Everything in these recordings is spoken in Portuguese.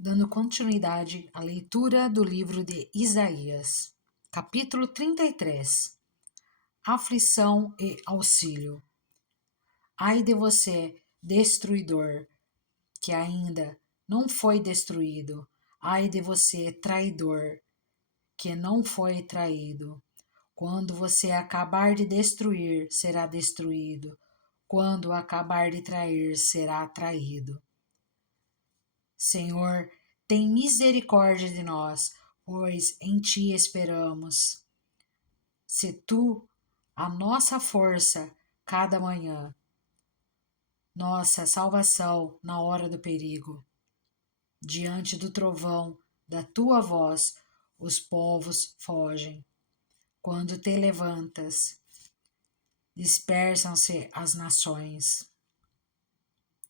Dando continuidade à leitura do livro de Isaías, capítulo 33. Aflição e auxílio. Ai de você, destruidor, que ainda não foi destruído. Ai de você, traidor, que não foi traído. Quando você acabar de destruir, será destruído. Quando acabar de trair, será traído. Senhor, tem misericórdia de nós, pois em ti esperamos. Se tu, a nossa força, cada manhã, nossa salvação na hora do perigo. Diante do trovão da tua voz, os povos fogem. Quando te levantas, dispersam-se as nações.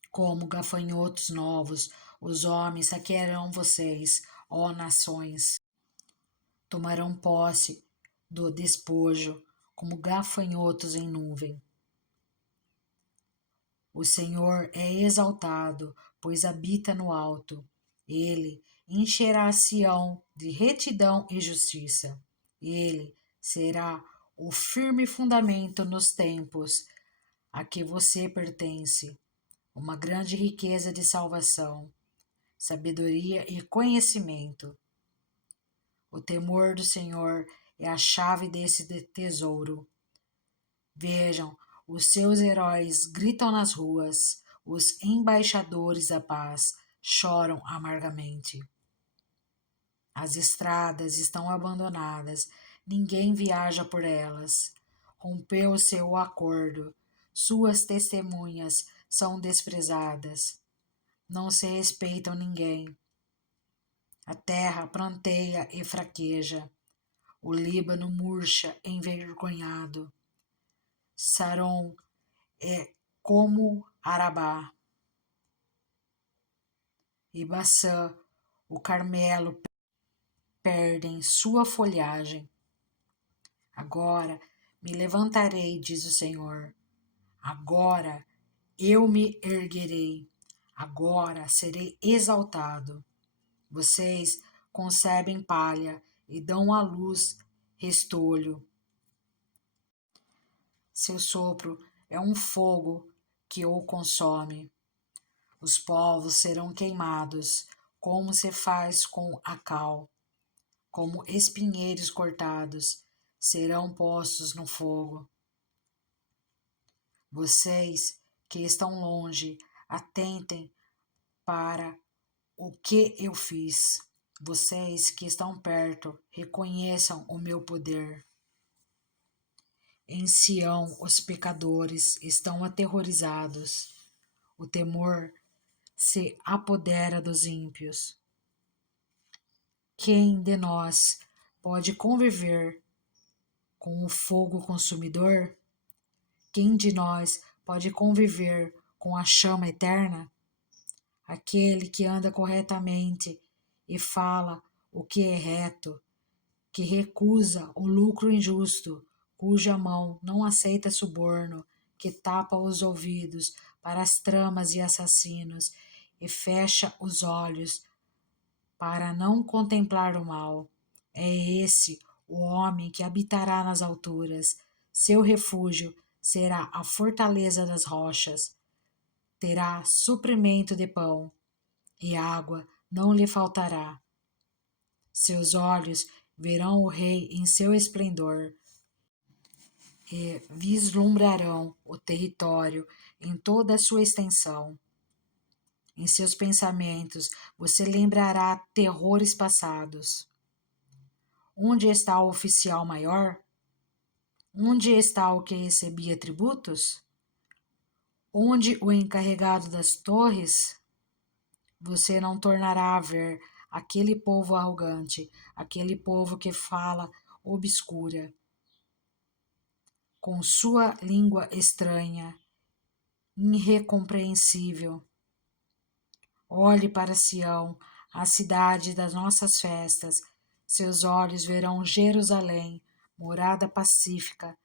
Como gafanhotos novos, os homens saquearão vocês, ó nações. Tomarão posse do despojo, como gafanhotos em nuvem. O Senhor é exaltado, pois habita no alto. Ele encherá Sião de retidão e justiça. Ele será o firme fundamento nos tempos a que você pertence, uma grande riqueza de salvação, sabedoria e conhecimento. O temor do Senhor é a chave desse tesouro. Vejam, os seus heróis gritam nas ruas, os embaixadores da paz choram amargamente. As estradas estão abandonadas, ninguém viaja por elas. Rompeu seu acordo, suas testemunhas são desprezadas. Não se respeitam ninguém. A terra pranteia e fraqueja. O Líbano murcha envergonhado. Saron é como Arabá. E Baçã, o Carmelo, perdem sua folhagem. Agora me levantarei, diz o Senhor. Agora eu me erguerei. Agora serei exaltado. Vocês concebem palha e dão à luz restolho. Seu sopro é um fogo que o consome. Os povos serão queimados, como se faz com a cal. Como espinheiros cortados, serão postos no fogo. Vocês que estão longe, atentem para o que eu fiz. Vocês que estão perto, reconheçam o meu poder. Em Sião, os pecadores estão aterrorizados. O temor se apodera dos ímpios. Quem de nós pode conviver com o fogo consumidor? Quem de nós pode conviver com a chama eterna? Aquele que anda corretamente e fala o que é reto, que recusa o lucro injusto, cuja mão não aceita suborno, que tapa os ouvidos para as tramas e assassinos e fecha os olhos para não contemplar o mal. É esse o homem que habitará nas alturas. Seu refúgio será a fortaleza das rochas. Terá suprimento de pão e água não lhe faltará. Seus olhos verão o rei em seu esplendor e vislumbrarão o território em toda a sua extensão. Em seus pensamentos você lembrará terrores passados. Onde está o oficial maior? Onde está o que recebia tributos? Onde o encarregado das torres? Você não tornará a ver aquele povo arrogante, aquele povo que fala obscura, com sua língua estranha, irrecompreensível. Olhe para Sião, a cidade das nossas festas. Seus olhos verão Jerusalém, morada pacífica,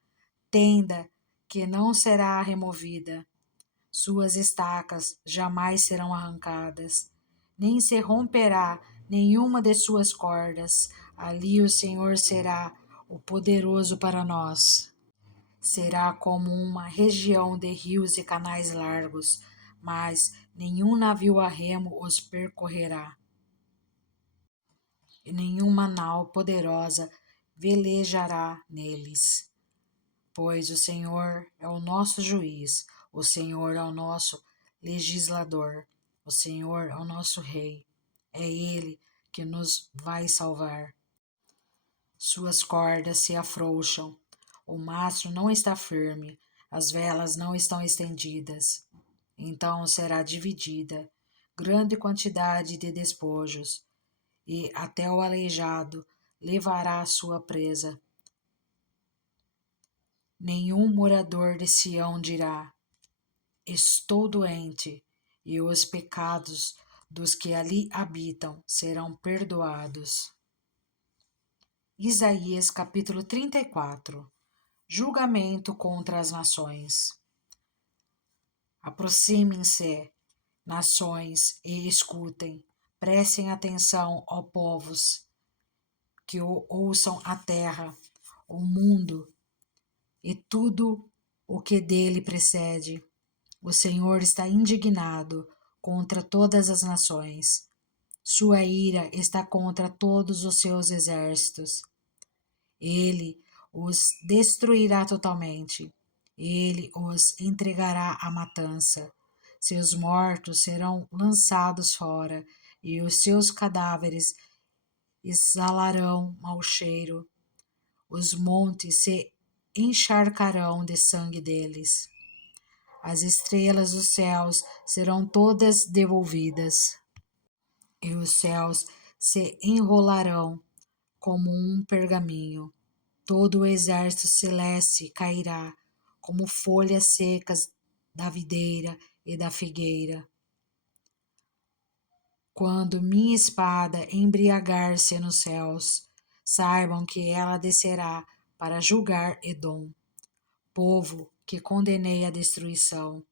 tenda que não será removida. Suas estacas jamais serão arrancadas. nem se romperá nenhuma de suas cordas. Ali o Senhor será o poderoso para nós. Será como uma região de rios e canais largos, mas nenhum navio a remo os percorrerá, e nenhuma nau poderosa velejará neles. Pois o Senhor é o nosso juiz, o Senhor é o nosso legislador, o Senhor é o nosso rei. É Ele que nos vai salvar. Suas cordas se afrouxam, o mastro não está firme, as velas não estão estendidas. Então será dividida grande quantidade de despojos, e até o aleijado levará a sua presa. Nenhum morador de Sião dirá: estou doente, e os pecados dos que ali habitam serão perdoados. Isaías capítulo 34. Julgamento contra as nações. Aproximem-se, nações, e escutem. Prestem atenção, ó povos, que ouçam a terra, o mundo e tudo o que dele precede. O Senhor está indignado contra todas as nações. Sua ira está contra todos os seus exércitos. Ele os destruirá totalmente. Ele os entregará à matança. Seus mortos serão lançados fora, e os seus cadáveres exalarão mau cheiro. Os montes se encharcarão de sangue deles. As estrelas dos céus serão todas devolvidas, e os céus se enrolarão como um pergaminho. Todo o exército celeste cairá, como folhas secas da videira e da figueira. Quando minha espada embriagar-se nos céus, saibam que ela descerá para julgar Edom, povo que condenei à destruição.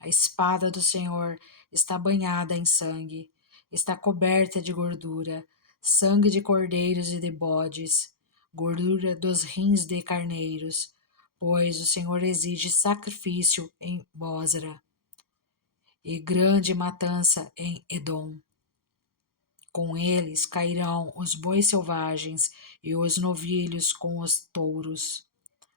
A espada do Senhor está banhada em sangue, está coberta de gordura, sangue de cordeiros e de bodes, gordura dos rins de carneiros, pois o Senhor exige sacrifício em Bosra e grande matança em Edom. Com eles cairão os bois selvagens e os novilhos com os touros.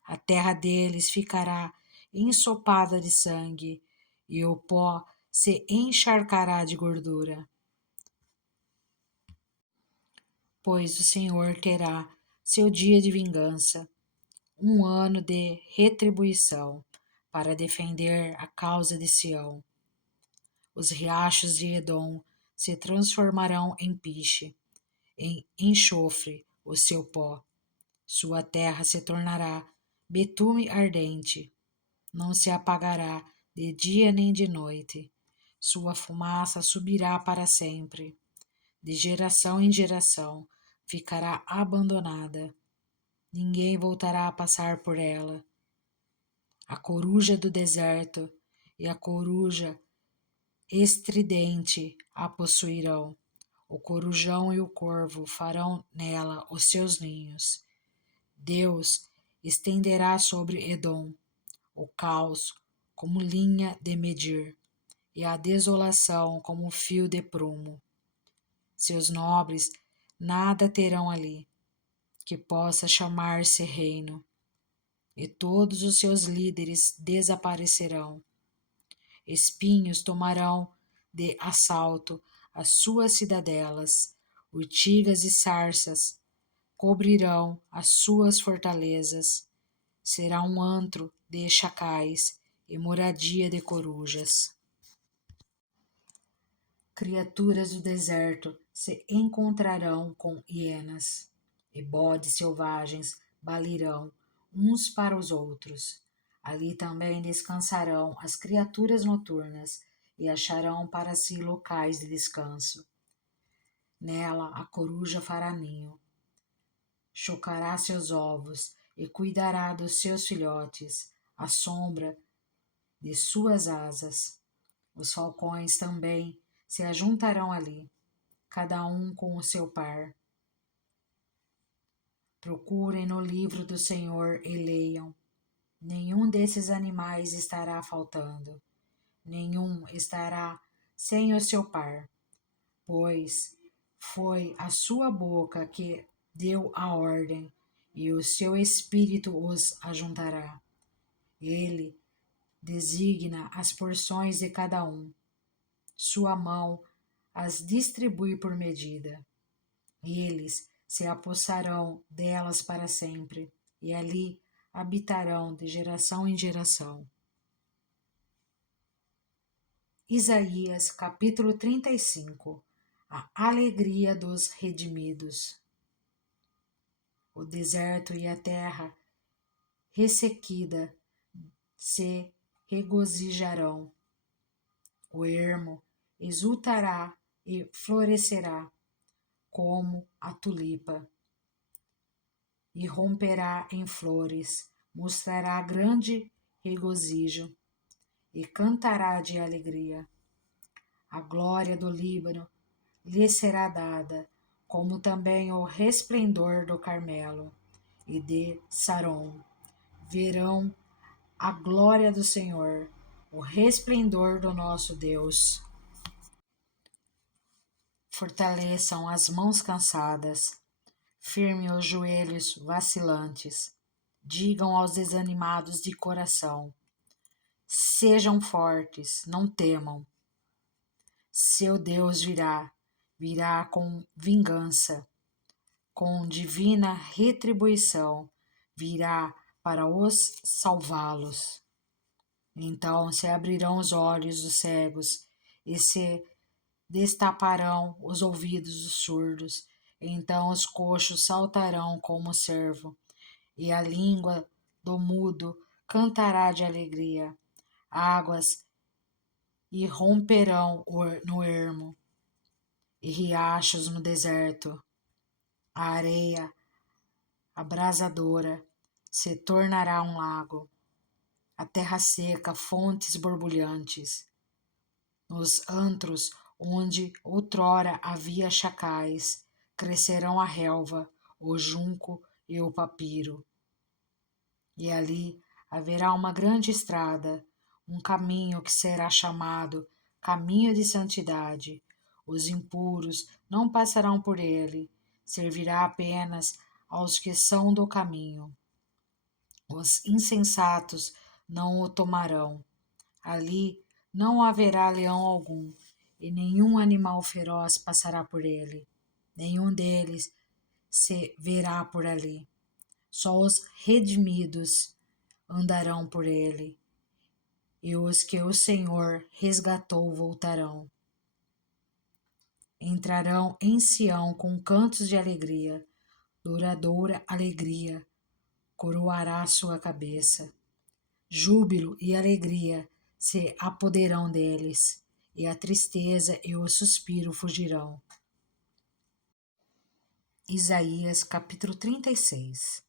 A terra deles ficará ensopada de sangue, e o pó se encharcará de gordura. Pois o Senhor terá seu dia de vingança, um ano de retribuição, para defender a causa de Sião. Os riachos de Edom se transformarão em piche, em enxofre o seu pó. Sua terra se tornará betume ardente, não se apagará de dia nem de noite. Sua fumaça subirá para sempre. De geração em geração ficará abandonada. Ninguém voltará a passar por ela. A coruja do deserto e a coruja estridente a possuirão. O corujão e o corvo farão nela os seus ninhos. Deus estenderá sobre Edom o caos como linha de medir, e a desolação como fio de prumo. Seus nobres nada terão ali, que possa chamar-se reino, e todos os seus líderes desaparecerão. Espinhos tomarão de assalto as suas cidadelas, urtigas e sarças cobrirão as suas fortalezas. Será um antro de chacais e moradia de corujas. Criaturas do deserto se encontrarão com hienas, e bodes selvagens balirão uns para os outros. Ali também descansarão as criaturas noturnas e acharão para si locais de descanso. Nela a coruja fará ninho, chocará seus ovos e cuidará dos seus filhotes, à sombra de suas asas. Os falcões também se ajuntarão ali, cada um com o seu par. Procurem no livro do Senhor e leiam. Nenhum desses animais estará faltando, nenhum estará sem o seu par, pois foi a sua boca que deu a ordem, e o seu espírito os ajuntará. Ele designa as porções de cada um, sua mão as distribui por medida. Eles se apossarão delas para sempre, e ali habitarão de geração em geração. Isaías capítulo 35. A alegria dos redimidos. O deserto e a terra ressequida se regozijarão. O ermo exultará e florescerá como a tulipa, e romperá em flores, mostrará grande regozijo e cantará de alegria. A glória do Líbano lhe será dada, como também o resplendor do Carmelo e de Saron. Verão a glória do Senhor, o resplendor do nosso Deus. Fortaleçam as mãos cansadas, firmem os joelhos vacilantes. Digam aos desanimados de coração: sejam fortes, não temam. Seu Deus virá com vingança, com divina retribuição, virá para os salvá-los. Então se abrirão os olhos dos cegos e se destaparão os ouvidos dos surdos. Então os coxos saltarão como o cervo, e a língua do mudo cantará de alegria. Águas irromperão no ermo, e riachos no deserto. A areia abrasadora se tornará um lago, a terra seca fontes borbulhantes. Nos antros onde outrora havia chacais, crescerão a relva, o junco e o papiro. E ali haverá uma grande estrada, um caminho que será chamado caminho de santidade. Os impuros não passarão por ele, servirá apenas aos que são do caminho. Os insensatos não o tomarão. Ali não haverá leão algum, e nenhum animal feroz passará por ele. Nenhum deles se verá por ali. Só os redimidos andarão por ele, e os que o Senhor resgatou voltarão. Entrarão em Sião com cantos de alegria, duradoura alegria coroará sua cabeça. Júbilo e alegria se apoderarão deles, e a tristeza e o suspiro fugirão. Isaías capítulo 36.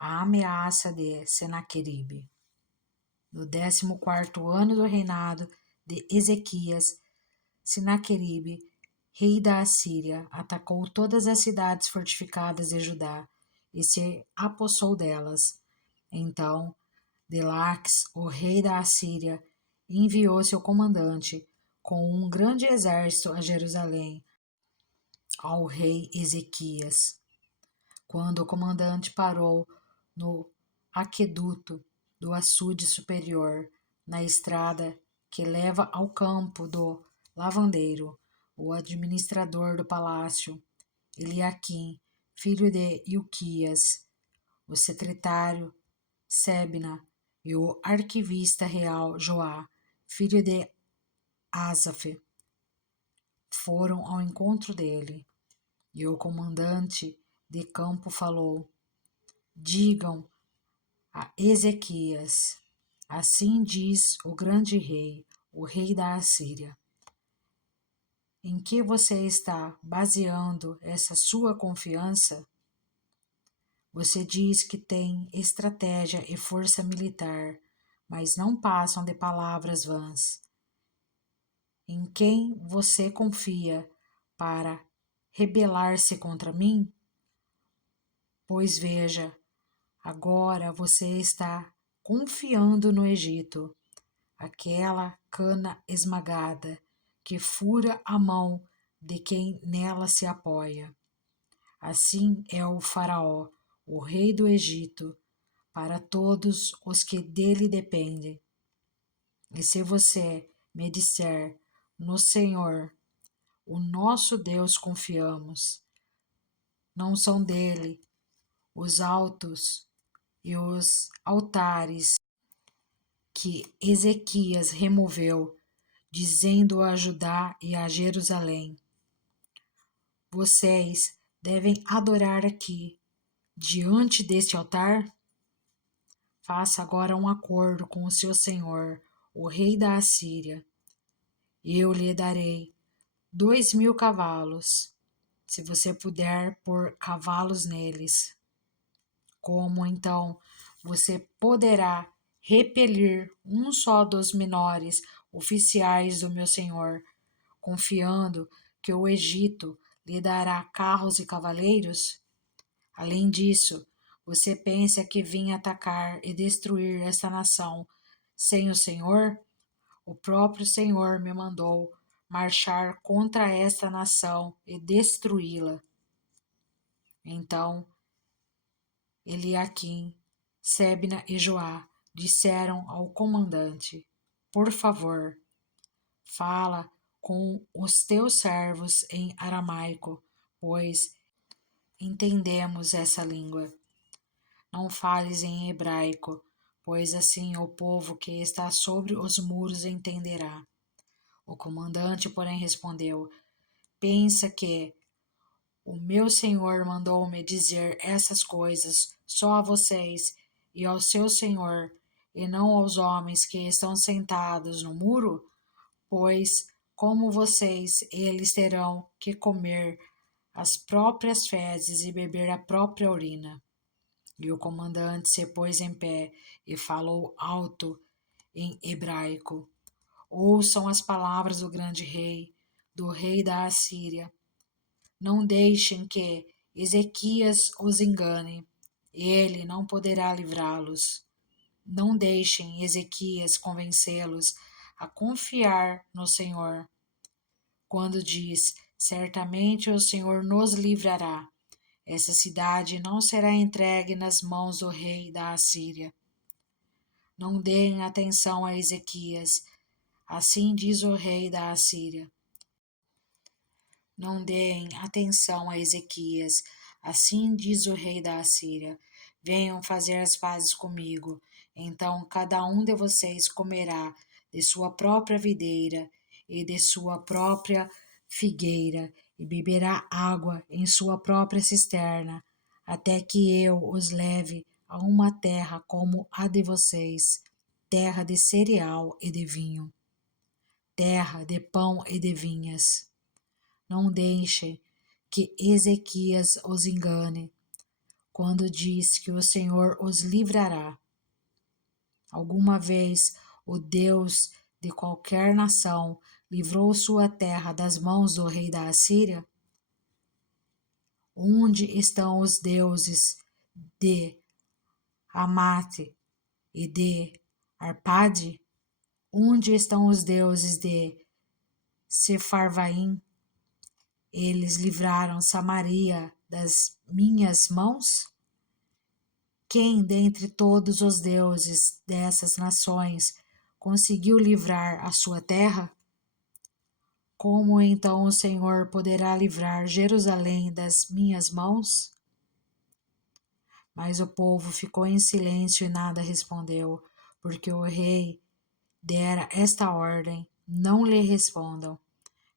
A ameaça de Senaqueribe. No 14º ano do reinado de Ezequias, Senaqueribe, rei da Assíria, atacou todas as cidades fortificadas de Judá e se apossou delas. Então, Delax, o rei da Assíria, enviou seu comandante com um grande exército a Jerusalém, ao rei Ezequias. Quando o comandante parou no aqueduto do açude superior, na estrada que leva ao campo do lavandeiro, o administrador do palácio, Eliaquim, filho de Ilquias, o secretário Sebna e o arquivista real Joá, filho de Asaf, foram ao encontro dele. E o comandante de campo falou: digam a Ezequias: assim diz o grande rei, o rei da Assíria. Em que você está baseando essa sua confiança? Você diz que tem estratégia e força militar, mas não passam de palavras vãs. em quem você confia para rebelar-se contra mim? Pois veja, agora você está confiando no Egito, aquela cana esmagada que fura a mão de quem nela se apoia. Assim é o Faraó, o rei do Egito, para todos os que dele dependem. E se você me disser, no Senhor, o nosso Deus confiamos, não são dele os altos e os altares que Ezequias removeu, dizendo a Judá e a Jerusalém: vocês devem adorar aqui, diante deste altar? Faça agora um acordo com o seu senhor, o rei da Assíria. Eu lhe darei 2.000 cavalos, se você puder pôr cavalos neles. Como então você poderá repelir um só dos menores oficiais do meu senhor, confiando que o Egito lhe dará carros e cavaleiros? Além disso, você pensa que vim atacar e destruir esta nação sem o Senhor? O próprio Senhor me mandou marchar contra esta nação e destruí-la. Então, Eliaquim, Sebna e Joá disseram ao comandante: por favor, fala com os teus servos em aramaico, pois entendemos essa língua. Não fales em hebraico, pois assim o povo que está sobre os muros entenderá. O comandante, porém, respondeu: pensa que o meu senhor mandou-me dizer essas coisas só a vocês e ao seu senhor, e não aos homens que estão sentados no muro? Pois, como vocês, eles terão que comer as próprias fezes e beber a própria urina. E o comandante se pôs em pé e falou alto em hebraico: ouçam as palavras do grande rei, do rei da Assíria. Não deixem que Ezequias os engane. Ele não poderá livrá-los. Não deixem Ezequias convencê-los a confiar no Senhor, quando diz: certamente o Senhor nos livrará. Essa cidade não será entregue nas mãos do rei da Assíria. Não deem atenção a Ezequias, assim diz o rei da Assíria. Não deem atenção a Ezequias, assim diz o rei da Assíria. Venham fazer as pazes comigo. Então cada um de vocês comerá de sua própria videira e de sua própria figueira, e beberá água em sua própria cisterna, até que eu os leve a uma terra como a de vocês, terra de cereal e de vinho, terra de pão e de vinhas. Não deixem que Ezequias os engane, quando diz que o Senhor os livrará. Alguma vez o Deus de qualquer nação livrou sua terra das mãos do rei da Assíria? Onde estão os deuses de Amate e de Arpade? Onde estão os deuses de Sefarvaim? Eles livraram Samaria das minhas mãos? Quem dentre todos os deuses dessas nações conseguiu livrar a sua terra? Como então o Senhor poderá livrar Jerusalém das minhas mãos? Mas o povo ficou em silêncio e nada respondeu, porque o rei dera esta ordem: não lhe respondam.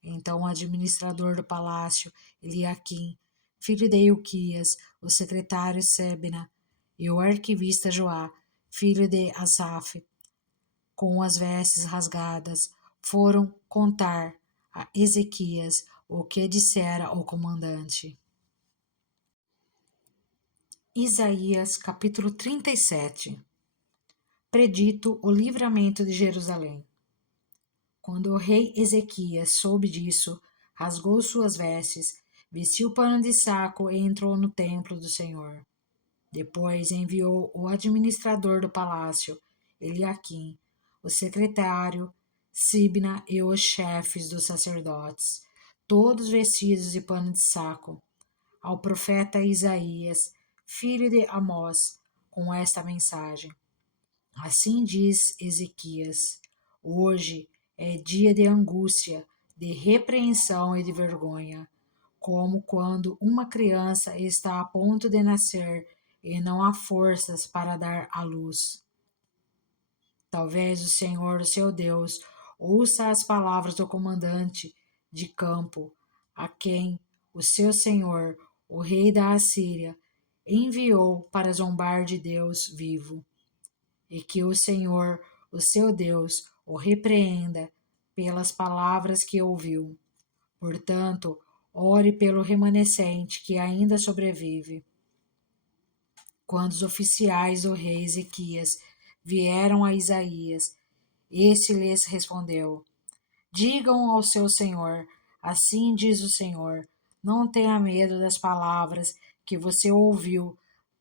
Então o administrador do palácio, Eliaquim, filho de Ilquias, o secretário Sebna, e o arquivista Joá, filho de Asaf, com as vestes rasgadas, foram contar a Ezequias o que dissera o comandante. Isaías capítulo 37. Predito o livramento de Jerusalém. Quando o rei Ezequias soube disso, rasgou suas vestes, vestiu pano de saco e entrou no templo do Senhor. Depois enviou o administrador do palácio, Eliaquim, o secretário, Sibna e os chefes dos sacerdotes, todos vestidos de pano de saco, ao profeta Isaías, filho de Amós, com esta mensagem: Assim diz Ezequias: Hoje é dia de angústia, de repreensão e de vergonha, como quando uma criança está a ponto de nascer e não há forças para dar à luz. Talvez o Senhor, seu Deus, ouça as palavras do comandante de campo, a quem o seu senhor, o rei da Assíria, enviou para zombar de Deus vivo, e que o Senhor, o seu Deus, o repreenda pelas palavras que ouviu. Portanto, ore pelo remanescente que ainda sobrevive. Quando os oficiais do rei Ezequias vieram a Isaías, este lhes respondeu: Digam ao seu senhor, assim diz o Senhor, não tenha medo das palavras que você ouviu,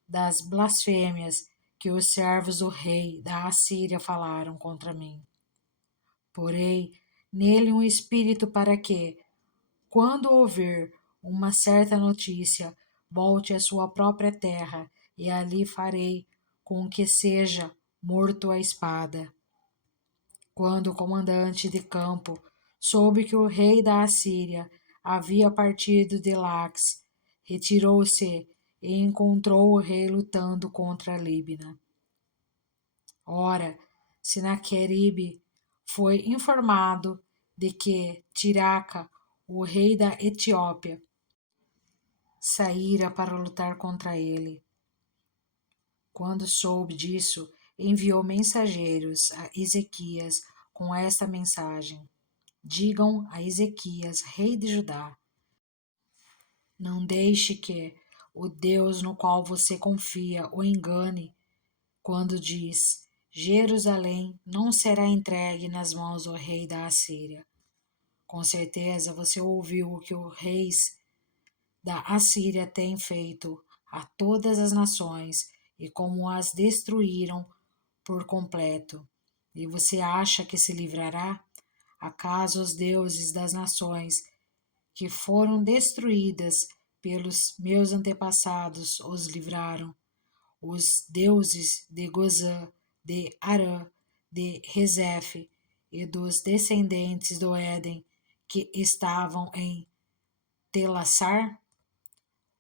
das blasfêmias que os servos do rei da Assíria falaram contra mim. Porei nele um espírito para que, quando ouvir uma certa notícia, volte à sua própria terra, e ali farei com que seja morto à espada. Quando o comandante de campo soube que o rei da Assíria havia partido de Lax, retirou-se e encontrou o rei lutando contra Líbina. Ora, Sinaqueribe foi informado de que Tiraca, o rei da Etiópia, saíra para lutar contra ele. Quando soube disso, enviou mensageiros a Ezequias com esta mensagem: Digam a Ezequias, rei de Judá: Não deixe que o Deus no qual você confia o engane quando diz: Jerusalém não será entregue nas mãos do rei da Assíria. Com certeza você ouviu o que os reis da Assíria têm feito a todas as nações e como as destruíram por completo. E você acha que se livrará? Acaso os deuses das nações que foram destruídas pelos meus antepassados os livraram? Os deuses de Gozã, de Arã, de Rezefe e dos descendentes do Éden que estavam em Telassar?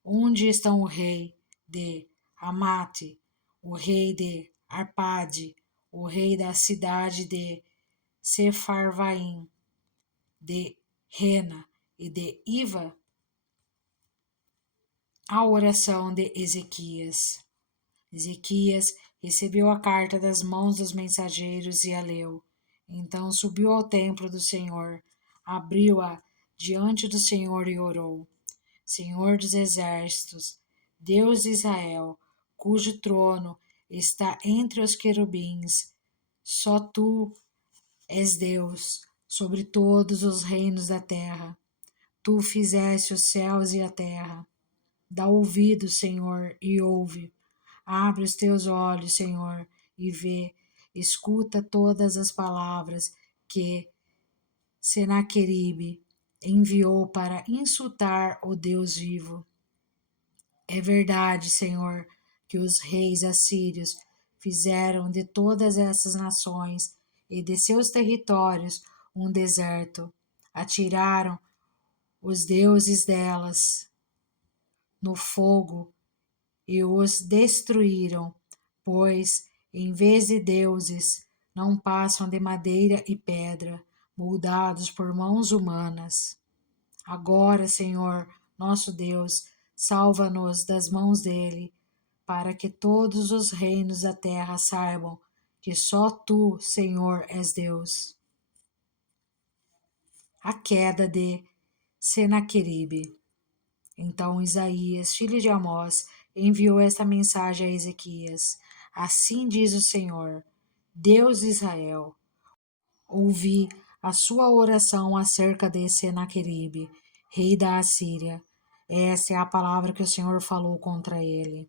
Onde estão o rei de Amate, o rei de Arpade, o rei da cidade de Sefarvaim, de Rena e de Iva? A oração de Ezequias. Ezequias recebeu a carta das mãos dos mensageiros e a leu. Então subiu ao templo do Senhor, abriu-a diante do Senhor e orou: Senhor dos exércitos, Deus de Israel, cujo trono está entre os querubins, só tu és Deus sobre todos os reinos da terra. Tu fizeste os céus e a terra. Dá ouvido, Senhor, e ouve. Abre os teus olhos, Senhor, e vê. Escuta todas as palavras que Senaqueribe enviou para insultar o Deus vivo. É verdade, Senhor, que os reis assírios fizeram de todas essas nações e de seus territórios um deserto. Atiraram os deuses delas no fogo e os destruíram, pois, em vez de deuses, não passam de madeira e pedra, moldados por mãos humanas. Agora, Senhor, nosso Deus, salva-nos das mãos dele, para que todos os reinos da terra saibam que só tu, Senhor, és Deus. A queda de Senaqueribe. Então Isaías, filho de Amós, enviou esta mensagem a Ezequias: Assim diz o Senhor, Deus de Israel: Ouvi a sua oração acerca de Senaqueribe, rei da Assíria. Essa é a palavra que o Senhor falou contra ele.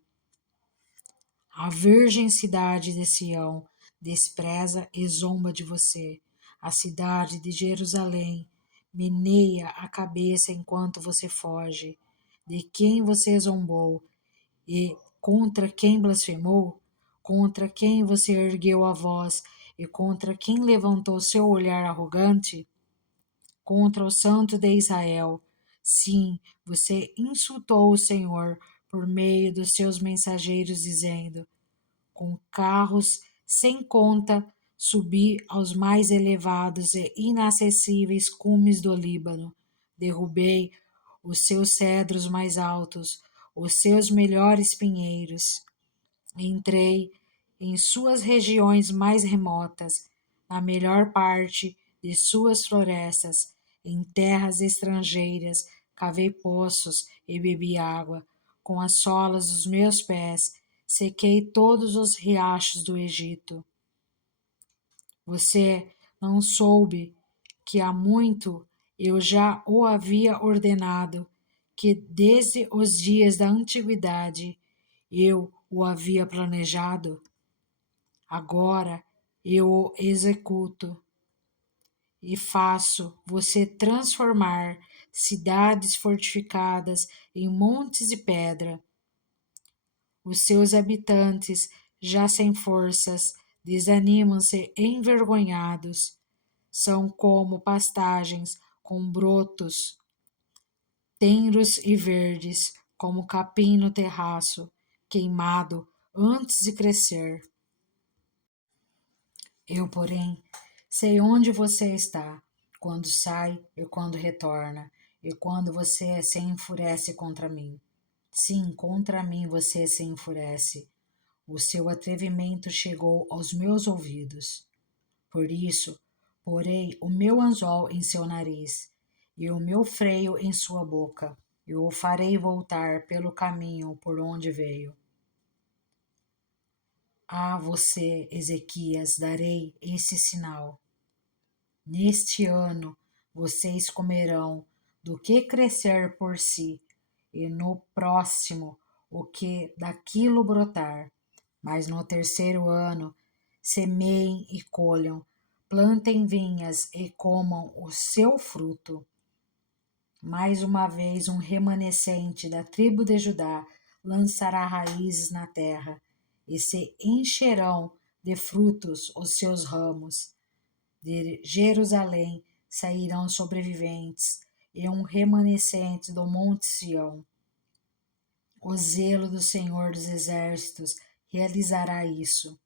A virgem cidade de Sião despreza e zomba de você. A cidade de Jerusalém meneia a cabeça enquanto você foge. De quem você zombou e contra quem blasfemou? Contra quem você ergueu a voz e contra quem levantou seu olhar arrogante? Contra o Santo de Israel. Sim, você insultou o Senhor por meio dos seus mensageiros, dizendo: com carros sem conta, subi aos mais elevados e inacessíveis cumes do Líbano. Derrubei os seus cedros mais altos, os seus melhores pinheiros. Entrei em suas regiões mais remotas, na melhor parte de suas florestas, em terras estrangeiras, cavei poços e bebi água. Com as solas dos meus pés, sequei todos os riachos do Egito. Você não soube que há muito eu já o havia ordenado, que desde os dias da antiguidade eu o havia planejado? Agora eu o executo e faço você transformar cidades fortificadas em montes de pedra. Os seus habitantes, já sem forças, desanimam-se envergonhados. São como pastagens com brotos tenros e verdes, como capim no terraço, queimado antes de crescer. Eu, porém, sei onde você está, quando sai e quando retorna, e quando você se enfurece contra mim. Sim, contra mim você se enfurece. O seu atrevimento chegou aos meus ouvidos. Por isso, porei o meu anzol em seu nariz e o meu freio em sua boca. Eu o farei voltar pelo caminho por onde veio. A você, Ezequias, darei esse sinal. Neste ano vocês comerão do que crescer por si, e no próximo o que daquilo brotar. Mas no terceiro ano semeiem e colham, plantem vinhas e comam o seu fruto. Mais uma vez um remanescente da tribo de Judá lançará raízes na terra, e se encherão de frutos os seus ramos. De Jerusalém sairão sobreviventes, e um remanescente do monte Sião. O zelo do Senhor dos Exércitos realizará isso.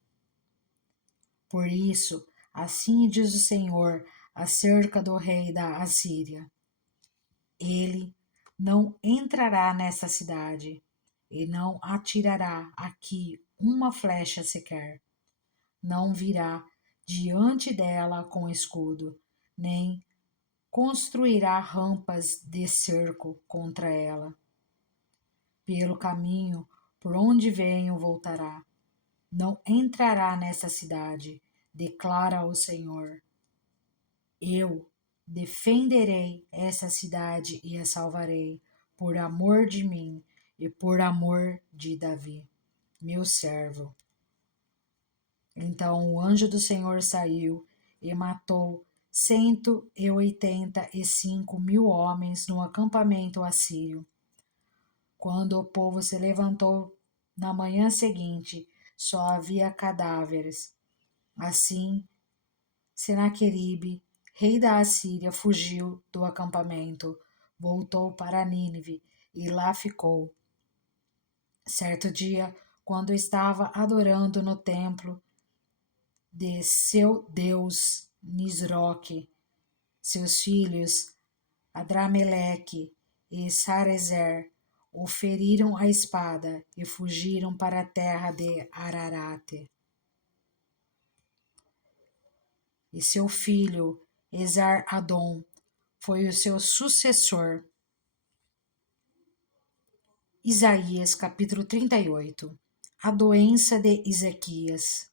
Por isso, assim diz o Senhor acerca do rei da Assíria: ele não entrará nessa cidade, e não atirará aqui uma flecha sequer. Não virá diante dela com escudo, nem construirá rampas de cerco contra ela. Pelo caminho por onde venho voltará. Não entrará nessa cidade, declara o Senhor. Eu defenderei essa cidade e a salvarei, por amor de mim e por amor de Davi, meu servo. Então o anjo do Senhor saiu e matou 185.000 homens no acampamento assírio. Quando o povo se levantou na manhã seguinte, só havia cadáveres. Assim, Senaqueribe, rei da Assíria, fugiu do acampamento, voltou para Nínive e lá ficou. Certo dia, quando estava adorando no templo de seu deus Nisroque, seus filhos Adrameleque e Sarezer o feriram a espada e fugiram para a terra de Ararate. E seu filho Esar-Adom foi o seu sucessor. Isaías capítulo 38. A doença de Ezequias.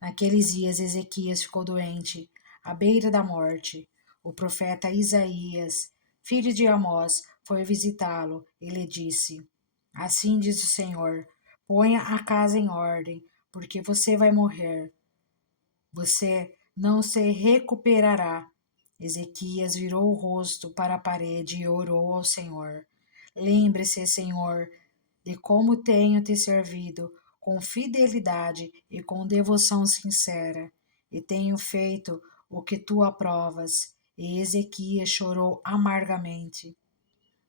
Naqueles dias Ezequias ficou doente, à beira da morte. O profeta Isaías, filho de Amós, foi visitá-lo e lhe disse: Assim diz o Senhor: ponha a casa em ordem, porque você vai morrer. Você não se recuperará. Ezequias virou o rosto para a parede e orou ao Senhor. Lembre-se, Senhor, de como tenho te servido com fidelidade e com devoção sincera, e tenho feito o que tu aprovas. E Ezequias chorou amargamente.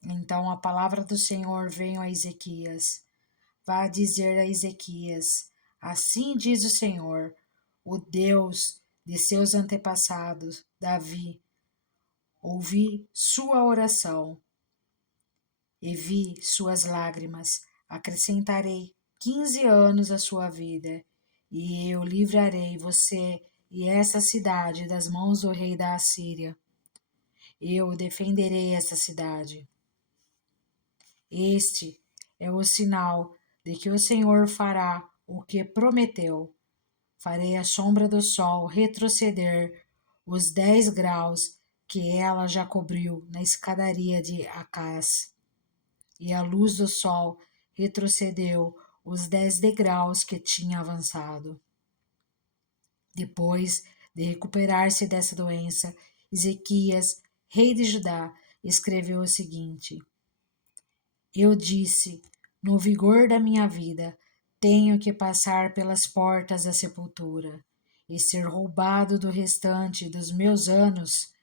Então a palavra do Senhor veio a Ezequias. Vá dizer a Ezequias: Assim diz o Senhor, o Deus de seus antepassados, Davi. Ouvi sua oração e vi suas lágrimas. Acrescentarei 15 anos à sua vida, e eu livrarei você e essa cidade das mãos do rei da Assíria. Eu defenderei essa cidade. Este é o sinal de que o Senhor fará o que prometeu. Farei a sombra do sol retroceder os 10 graus que ela já cobriu na escadaria de Acás, e a luz do sol retrocedeu os 10 degraus que tinha avançado. Depois de recuperar-se dessa doença, Ezequias, rei de Judá, escreveu o seguinte: Eu disse, no vigor da minha vida, tenho que passar pelas portas da sepultura e ser roubado do restante dos meus anos.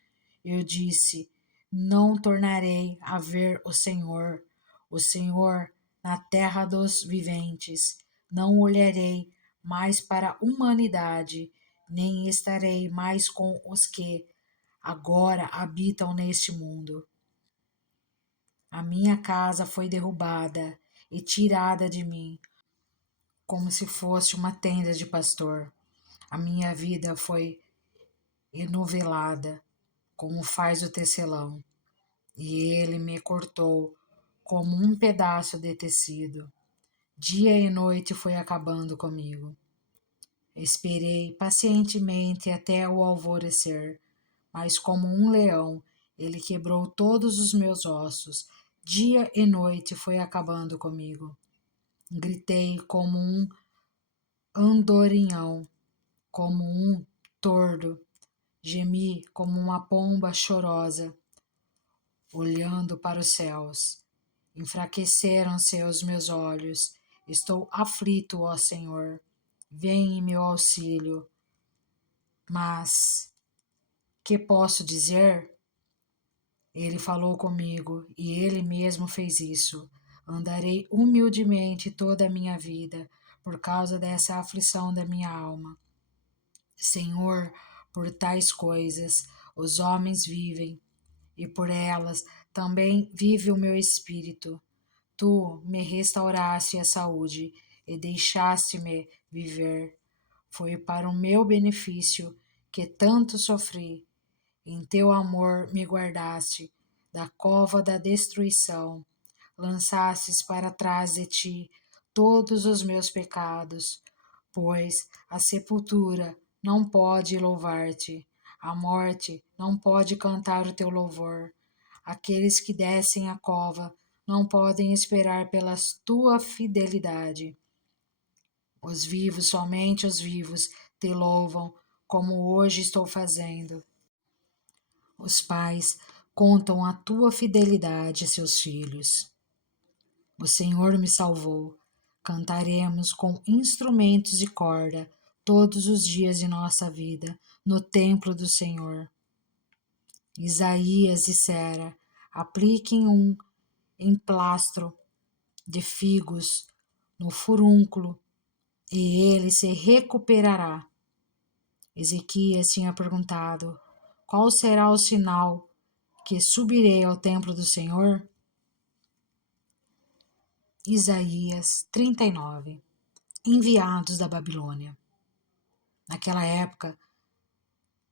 Eu disse, não tornarei a ver o Senhor na terra dos viventes. Não olharei mais para a humanidade, nem estarei mais com os que agora habitam neste mundo. A minha casa foi derrubada e tirada de mim, como se fosse uma tenda de pastor. A minha vida foi enovelada, como faz o tecelão, e ele me cortou como um pedaço de tecido. Dia e noite foi acabando comigo. Esperei pacientemente até o alvorecer, mas como um leão, ele quebrou todos os meus ossos. Dia e noite foi acabando comigo. Gritei como um andorinhão, como um tordo. Gemi como uma pomba chorosa, olhando para os céus. Enfraqueceram-se os meus olhos. Estou aflito, ó Senhor. Vem em meu auxílio. Mas que posso dizer? Ele falou comigo e ele mesmo fez isso. Andarei humildemente toda a minha vida por causa dessa aflição da minha alma. Senhor, por tais coisas os homens vivem, e por elas também vive o meu espírito. Tu me restauraste a saúde e deixaste-me viver. Foi para o meu benefício que tanto sofri. Em teu amor me guardaste da cova da destruição. Lançastes para trás de ti todos os meus pecados, pois a sepultura não pode louvar-te, a morte não pode cantar o teu louvor. Aqueles que descem à cova não podem esperar pela tua fidelidade. Os vivos, somente os vivos, te louvam, como hoje estou fazendo. Os pais contam a tua fidelidade a seus filhos. O Senhor me salvou. Cantaremos com instrumentos de corda todos os dias de nossa vida no templo do Senhor. Isaías dissera: apliquem um emplastro de figos no furúnculo e ele se recuperará. Ezequias tinha perguntado: qual será o sinal que subirei ao templo do Senhor? Isaías 39. Enviados da Babilônia. Naquela época,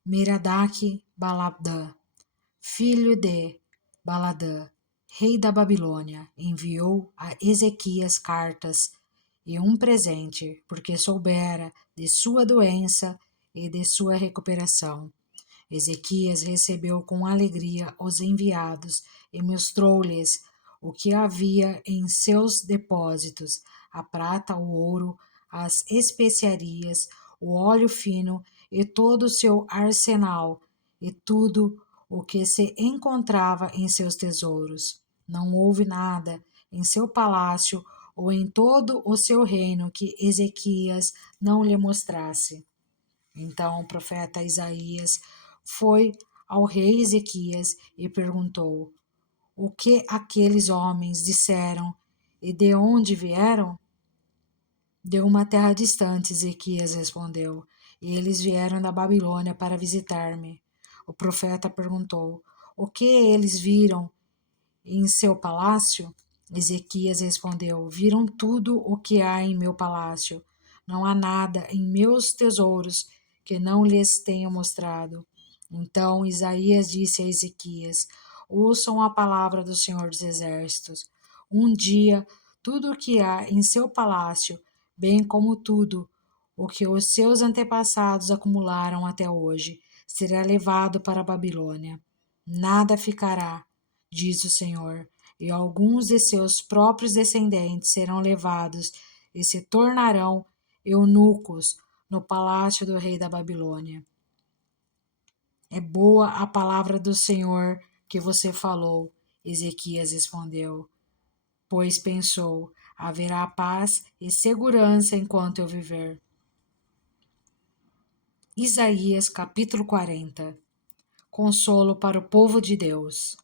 Merodach-Baladã, filho de Baladã, rei da Babilônia, enviou a Ezequias cartas e um presente, porque soubera de sua doença e de sua recuperação. Ezequias recebeu com alegria os enviados e mostrou-lhes o que havia em seus depósitos: a prata, o ouro, as especiarias, o óleo fino e todo o seu arsenal, e tudo o que se encontrava em seus tesouros. Não houve nada em seu palácio ou em todo o seu reino que Ezequias não lhe mostrasse. Então o profeta Isaías foi ao rei Ezequias e perguntou: o que aqueles homens disseram e de onde vieram? De uma terra distante, Ezequias respondeu, e eles vieram da Babilônia para visitar-me. O profeta perguntou: o que eles viram em seu palácio? Ezequias respondeu: viram tudo o que há em meu palácio. Não há nada em meus tesouros que não lhes tenha mostrado. Então Isaías disse a Ezequias: ouçam a palavra do Senhor dos Exércitos. Um dia, tudo o que há em seu palácio, bem como tudo o que os seus antepassados acumularam até hoje, será levado para a Babilônia. Nada ficará, diz o Senhor, e alguns de seus próprios descendentes serão levados e se tornarão eunucos no palácio do rei da Babilônia. É boa a palavra do Senhor que você falou, Ezequias respondeu, pois pensou: haverá paz e segurança enquanto eu viver. Isaías capítulo 40. Consolo para o povo de Deus.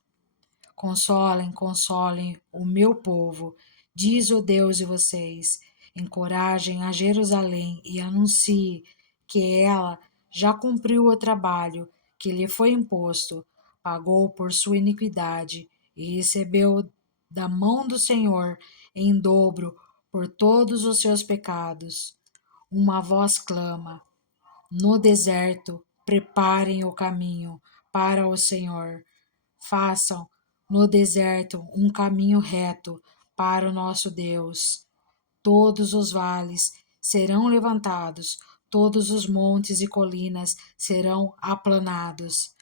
Consolem, consolem o meu povo, diz o Deus de vocês. Encorajem a Jerusalém e anuncie que ela já cumpriu o trabalho que lhe foi imposto, pagou por sua iniquidade e recebeu da mão do Senhor em dobro por todos os seus pecados. Uma voz clama: no deserto, preparem o caminho para o Senhor. Façam no deserto um caminho reto para o nosso Deus. Todos os vales serão levantados, todos os montes e colinas serão aplanados.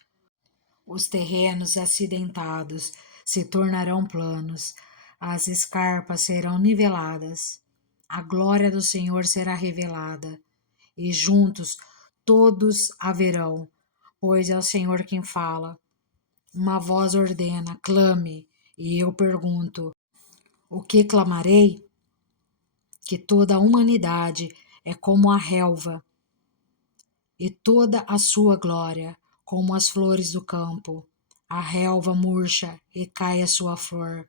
Os terrenos acidentados se tornarão planos, as escarpas serão niveladas. A glória do Senhor será revelada, e juntos todos a verão, pois é o Senhor quem fala. Uma voz ordena: clame, e eu pergunto: o que clamarei? Que toda a humanidade é como a relva, e toda a sua glória como as flores do campo. A relva murcha e cai a sua flor,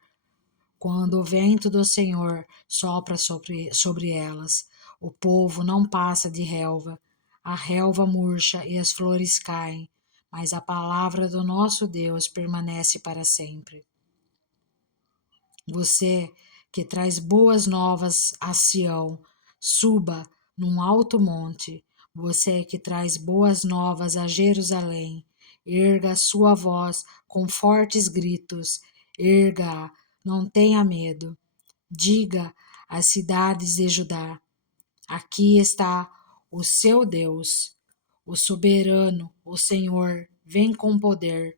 quando o vento do Senhor sopra sobre elas. O povo não passa de relva. A relva murcha e as flores caem, mas a palavra do nosso Deus permanece para sempre. Você que traz boas novas a Sião, suba num alto monte. Você que traz boas novas a Jerusalém, erga a sua voz com fortes gritos. Erga-a, não tenha medo. Diga às cidades de Judá: aqui está o seu Deus, o soberano, o Senhor, vem com poder.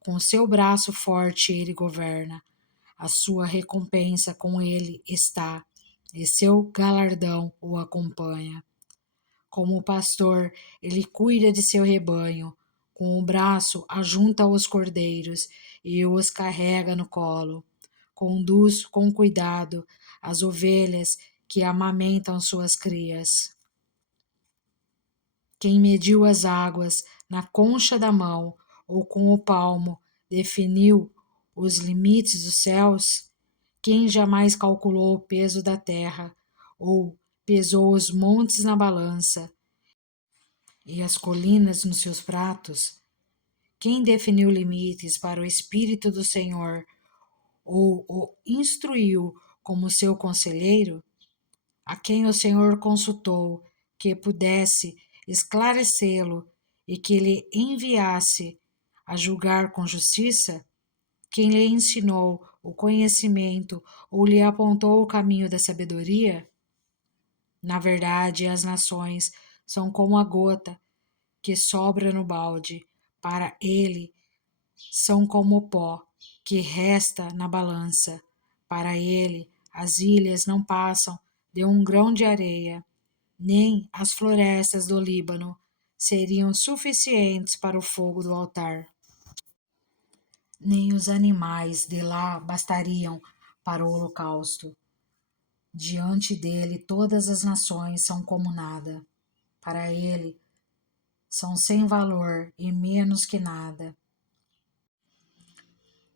Com seu braço forte ele governa. A sua recompensa com ele está, e seu galardão o acompanha. Como pastor, ele cuida de seu rebanho, com o braço ajunta os cordeiros e os carrega no colo. Conduz com cuidado as ovelhas que amamentam suas crias. Quem mediu as águas na concha da mão ou com o palmo definiu os limites dos céus? Quem jamais calculou o peso da terra, ou pesou os montes na balança e as colinas nos seus pratos? Quem definiu limites para o Espírito do Senhor, ou o instruiu como seu conselheiro? A quem o Senhor consultou, que pudesse esclarecê-lo e que lhe enviasse a julgar com justiça? Quem lhe ensinou o conhecimento ou lhe apontou o caminho da sabedoria? Na verdade, as nações são como a gota que sobra no balde, para ele são como o pó que resta na balança. Para ele, as ilhas não passam de um grão de areia, nem as florestas do Líbano seriam suficientes para o fogo do altar, nem os animais de lá bastariam para o holocausto. Diante dele, todas as nações são como nada. Para ele, são sem valor e menos que nada.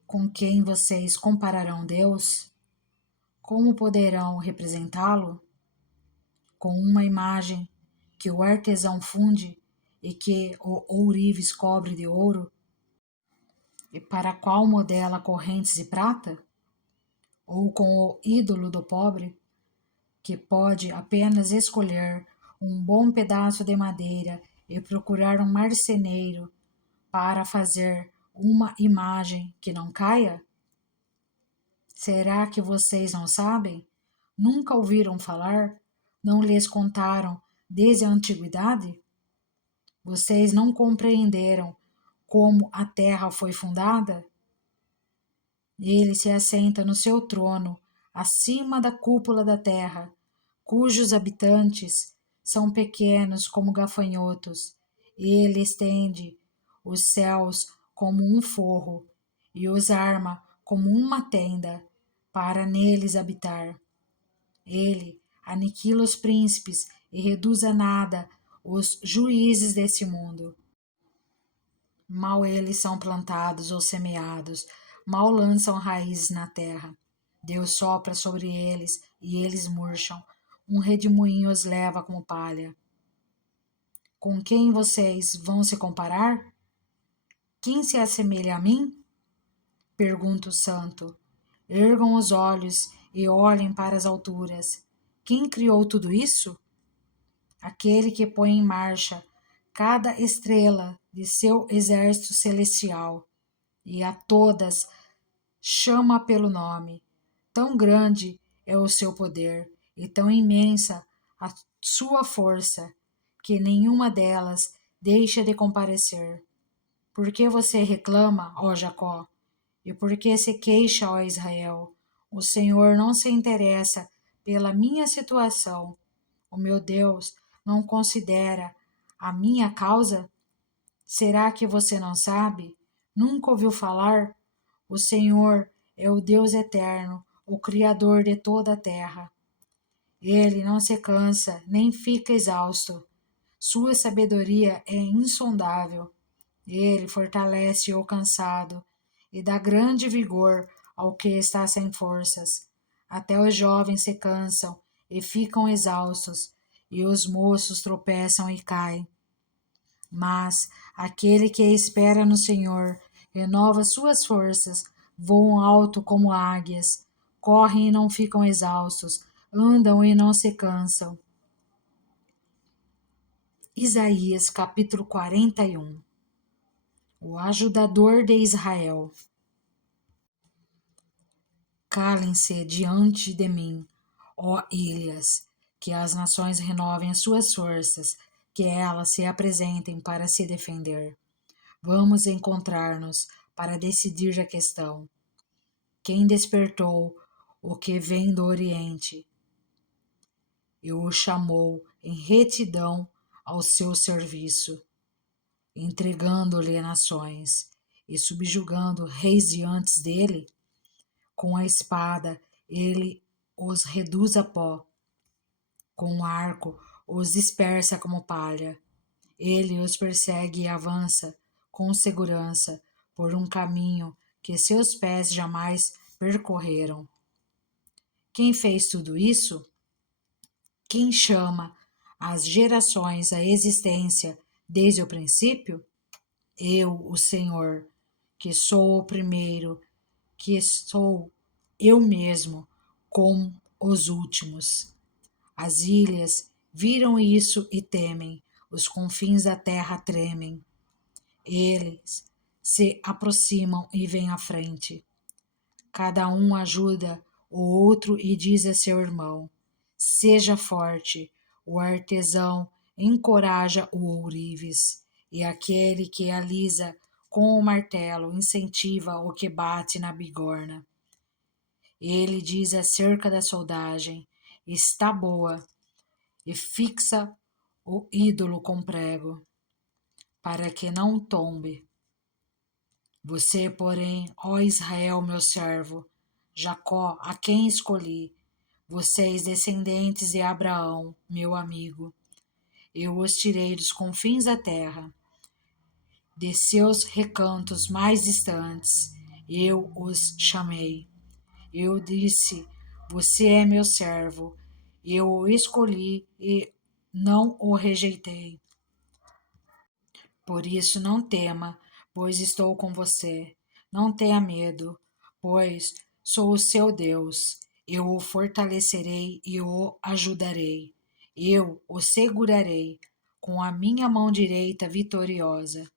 Com quem vocês compararão Deus? Como poderão representá-lo? Com uma imagem que o artesão funde e que o ourives cobre de ouro? E para qual modela correntes de prata? Ou com o ídolo do pobre, que pode apenas escolher um bom pedaço de madeira e procurar um marceneiro para fazer uma imagem que não caia? Será que vocês não sabem? Nunca ouviram falar? Não lhes contaram desde a antiguidade? Vocês não compreenderam como a terra foi fundada? Ele se assenta no seu trono, acima da cúpula da terra, cujos habitantes são pequenos como gafanhotos. Ele estende os céus como um forro e os arma como uma tenda para neles habitar. Ele aniquila os príncipes e reduz a nada os juízes desse mundo. Mal eles são plantados ou semeados, mal lançam raízes na terra. Deus sopra sobre eles e eles murcham. Um redemoinho os leva como palha. Com quem vocês vão se comparar? Quem se assemelha a mim? Pergunta o santo. Ergam os olhos e olhem para as alturas. Quem criou tudo isso? Aquele que põe em marcha cada estrela de seu exército celestial e a todas chama pelo nome. Tão grande é o seu poder e tão imensa a sua força que nenhuma delas deixa de comparecer. Por que você reclama, ó Jacó? E por que se queixa, ó Israel? O Senhor não se interessa pela minha situação. O meu Deus não considera a minha causa? Será que você não sabe? Nunca ouviu falar? O Senhor é o Deus eterno, o Criador de toda a terra. Ele não se cansa, nem fica exausto. Sua sabedoria é insondável. Ele fortalece o cansado e dá grande vigor ao que está sem forças. Até os jovens se cansam e ficam exaustos, e os moços tropeçam e caem. Mas aquele que espera no Senhor renova suas forças, voam alto como águias, correm e não ficam exaustos, andam e não se cansam. Isaías capítulo 41. O ajudador de Israel. Calem-se diante de mim, ó ilhas, que as nações renovem as suas forças, que elas se apresentem para se defender. Vamos encontrar-nos para decidir a questão. Quem despertou o que vem do Oriente e o chamou em retidão ao seu serviço, entregando-lhe nações e subjugando reis diante dele? Com a espada ele os reduz a pó, com o arco os dispersa como palha. Ele os persegue e avança com segurança por um caminho que seus pés jamais percorreram. Quem fez tudo isso? Quem chama as gerações à existência desde o princípio? Eu, o Senhor, que sou o primeiro, que sou eu mesmo, com os últimos. As ilhas viram isso e temem, os confins da terra tremem. Eles se aproximam e vêm à frente. Cada um ajuda o outro e diz a seu irmão: seja forte. O artesão encoraja o ourives e aquele que alisa com o martelo incentiva o que bate na bigorna. Ele diz acerca da soldagem: está boa, e fixa o ídolo com prego, para que não tombe. Você, porém, ó Israel, meu servo, Jacó, a quem escolhi, vocês, descendentes de Abraão, meu amigo, eu os tirei dos confins da terra, de seus recantos mais distantes, eu os chamei. Eu disse: você é meu servo, eu o escolhi e não o rejeitei. Por isso não tema, pois estou com você. Não tenha medo, pois sou o seu Deus. Eu o fortalecerei e o ajudarei. Eu o segurarei com a minha mão direita vitoriosa.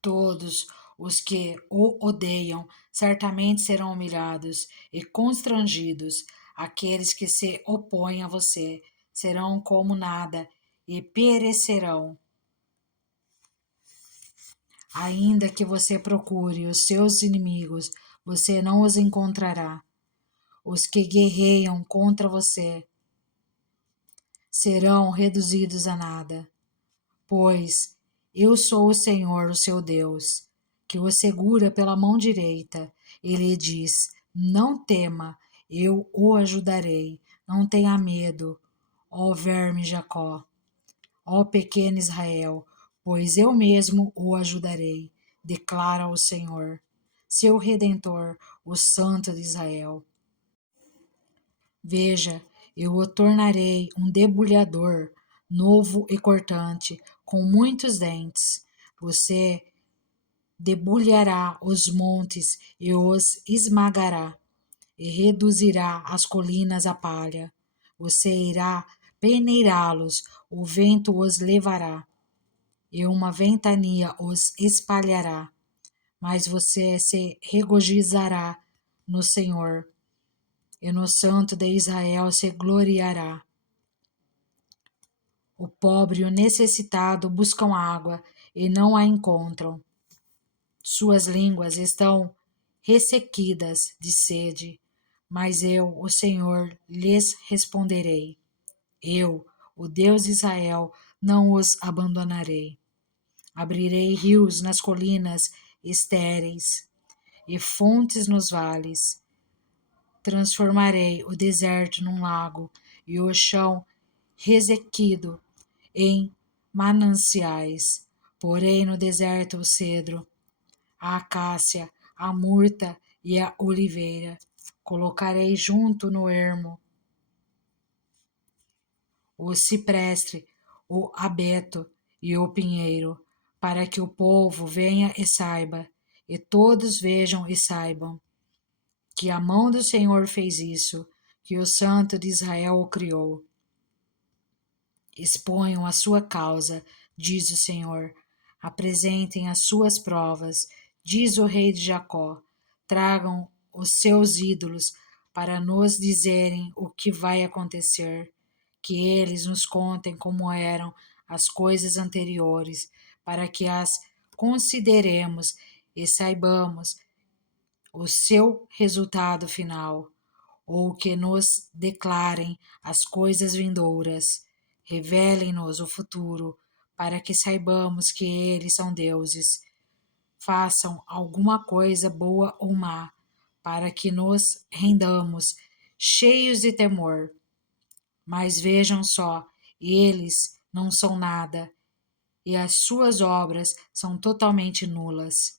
Todos os que o odeiam certamente serão humilhados e constrangidos. Aqueles que se opõem a você serão como nada e perecerão. Ainda que você procure os seus inimigos, você não os encontrará. Os que guerreiam contra você serão reduzidos a nada, pois eu sou o Senhor, o seu Deus, que o segura pela mão direita. Ele diz: não tema, eu o ajudarei. Não tenha medo, ó verme Jacó. Ó pequeno Israel, pois eu mesmo o ajudarei, declara o Senhor, seu Redentor, o Santo de Israel. Veja, eu o tornarei um debulhador, novo e cortante, com muitos dentes. Você debulhará os montes e os esmagará, e reduzirá as colinas a palha. Você irá peneirá-los, o vento os levará e uma ventania os espalhará, mas você se regozijará no Senhor, e no Santo de Israel se gloriará. O pobre e o necessitado buscam água e não a encontram. Suas línguas estão ressequidas de sede, mas eu, o Senhor, lhes responderei. Eu, o Deus de Israel, não os abandonarei. Abrirei rios nas colinas estéreis e fontes nos vales. Transformarei o deserto num lago e o chão ressequido em mananciais. Porém no deserto o cedro, a acácia, a murta e a oliveira. Colocarei junto no ermo o cipreste, o abeto e o pinheiro, para que o povo venha e saiba, e todos vejam e saibam, que a mão do Senhor fez isso, que o Santo de Israel o criou. Exponham a sua causa, diz o Senhor, apresentem as suas provas, diz o rei de Jacó, tragam os seus ídolos para nos dizerem o que vai acontecer, que eles nos contem como eram as coisas anteriores, para que as consideremos e saibamos o seu resultado final, ou que nos declarem as coisas vindouras, revelem-nos o futuro, para que saibamos que eles são deuses. Façam alguma coisa boa ou má, para que nos rendamos, cheios de temor. Mas vejam só, eles não são nada, e as suas obras são totalmente nulas.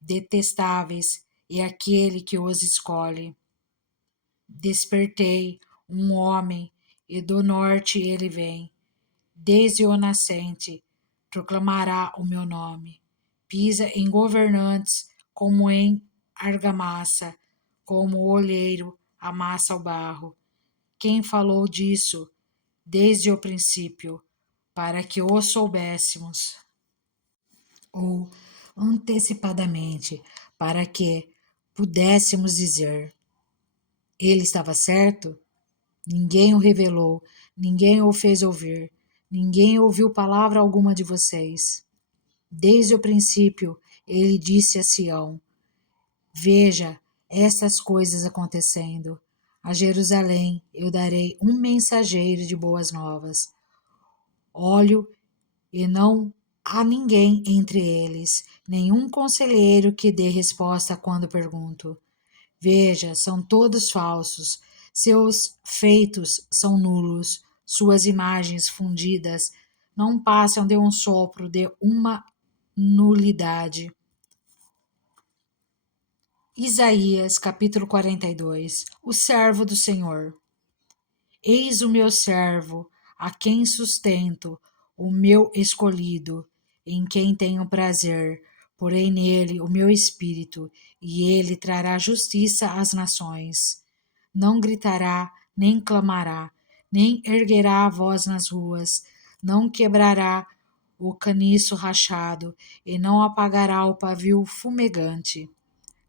Detestáveis é aquele que os escolhe. Despertei um homem, e do norte ele vem. Desde o nascente proclamará o meu nome. Pisa em governantes como em argamassa, como o olheiro amassa o barro. Quem falou disso desde o princípio, para que o soubéssemos, ou antecipadamente, para que pudéssemos dizer: ele estava certo? Ninguém o revelou, ninguém o fez ouvir. Ninguém ouviu palavra alguma de vocês. Desde o princípio, ele disse a Sião: Veja estas coisas acontecendo. A Jerusalém eu darei um mensageiro de boas novas. Olho e não há ninguém entre eles, nenhum conselheiro que dê resposta quando pergunto. Veja, são todos falsos, seus feitos são nulos, suas imagens fundidas não passam de um sopro de uma nulidade. Isaías capítulo 42. O servo do Senhor. Eis o meu servo, a quem sustento, o meu escolhido, em quem tenho prazer. Porém nele o meu espírito, e ele trará justiça às nações. Não gritará, nem clamará, nem erguerá a voz nas ruas, não quebrará o caniço rachado, e não apagará o pavio fumegante.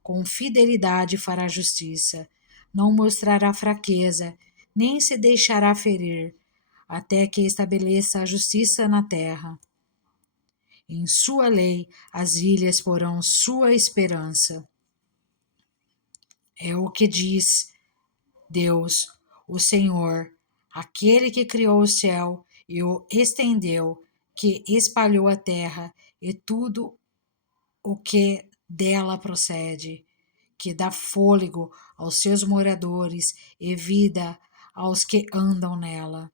Com fidelidade fará justiça, não mostrará fraqueza, nem se deixará ferir, até que estabeleça a justiça na terra. Em sua lei as ilhas porão sua esperança. É o que diz Deus, o Senhor, aquele que criou o céu e o estendeu, que espalhou a terra e tudo o que dela procede, que dá fôlego aos seus moradores e vida aos que andam nela.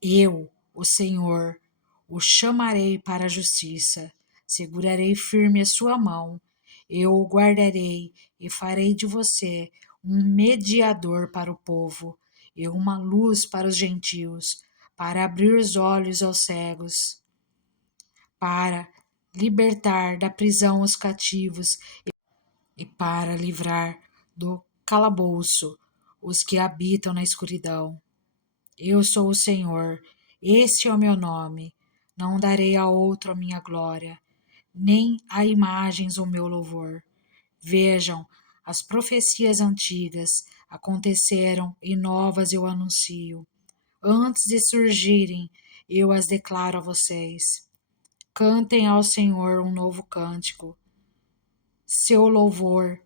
Eu, o Senhor, o chamarei para a justiça, segurarei firme a sua mão, eu o guardarei e farei de você um mediador para o povo e uma luz para os gentios, para abrir os olhos aos cegos, para libertar da prisão os cativos e para livrar do calabouço os que habitam na escuridão. Eu sou o Senhor, este é o meu nome. Não darei a outro a minha glória, nem a imagens o meu louvor. Vejam, as profecias antigas aconteceram e novas eu anuncio. Antes de surgirem, eu as declaro a vocês. Cantem ao Senhor um novo cântico. Seu louvor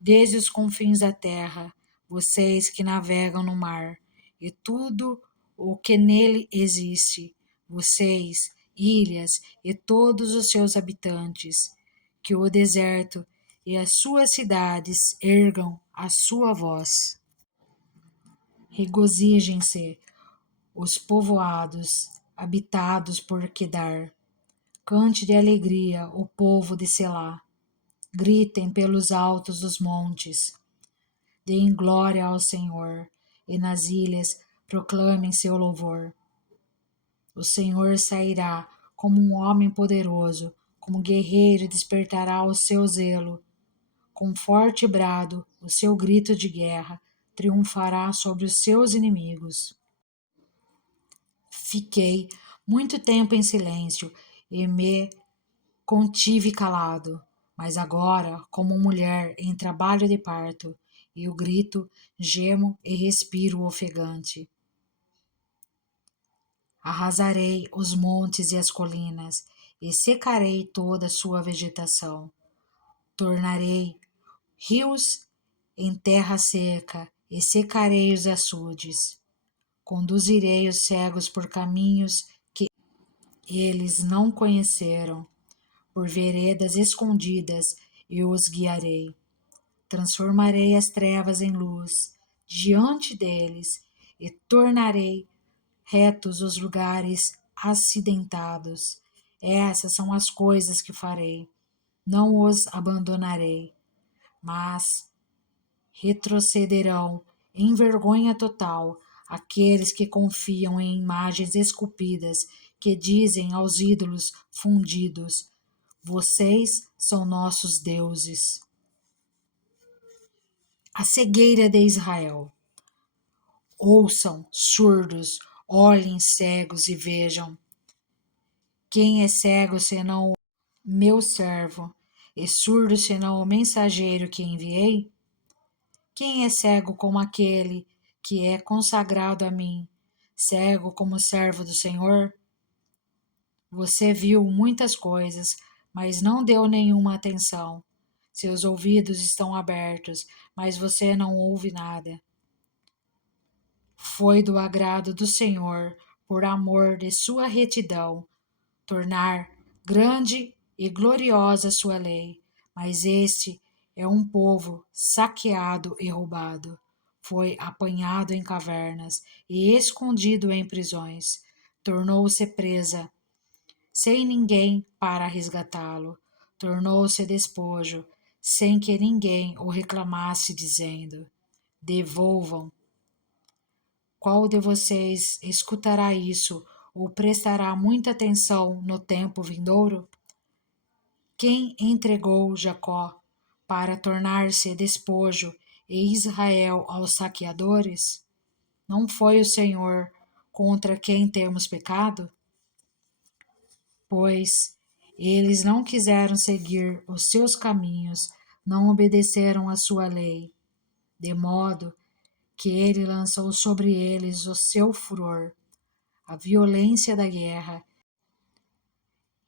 desde os confins da terra, vocês que navegam no mar, e tudo o que nele existe, vocês, ilhas e todos os seus habitantes, que o deserto e as suas cidades ergam a sua voz. Regozijem-se os povoados habitados por Quedar. Cante de alegria o povo de Selá. Gritem pelos altos dos montes. Deem glória ao Senhor, e nas ilhas proclamem seu louvor. O Senhor sairá como um homem poderoso, como guerreiro despertará o seu zelo. Com forte brado, o seu grito de guerra triunfará sobre os seus inimigos. Fiquei muito tempo em silêncio e me contive calado, mas agora, como mulher em trabalho de parto, eu grito, gemo e respiro ofegante. Arrasarei os montes e as colinas, e secarei toda a sua vegetação. Tornarei rios em terra seca, e secarei os açudes. Conduzirei os cegos por caminhos que eles não conheceram, por veredas escondidas eu os guiarei. Transformarei as trevas em luz diante deles e tornarei retos os lugares acidentados. Essas são as coisas que farei. Não os abandonarei, mas retrocederão em vergonha total aqueles que confiam em imagens esculpidas, que dizem aos ídolos fundidos: Vocês são nossos deuses. A cegueira de Israel. Ouçam, surdos, olhem, cegos, e vejam. Quem é cego senão o meu servo, e surdo senão o mensageiro que enviei? Quem é cego como aquele que é consagrado a mim, cego como servo do Senhor? Você viu muitas coisas, mas não deu nenhuma atenção. Seus ouvidos estão abertos, mas você não ouve nada. Foi do agrado do Senhor, por amor de sua retidão, tornar grande e gloriosa sua lei. Mas este é um povo saqueado e roubado. Foi apanhado em cavernas e escondido em prisões. Tornou-se presa, sem ninguém para resgatá-lo. Tornou-se despojo, sem que ninguém o reclamasse, dizendo: devolvam. Qual de vocês escutará isso ou prestará muita atenção no tempo vindouro? Quem entregou Jacó para tornar-se despojo e Israel aos saqueadores? Não foi o Senhor contra quem temos pecado? Pois eles não quiseram seguir os seus caminhos, não obedeceram à sua lei, de modo que ele lançou sobre eles o seu furor, a violência da guerra.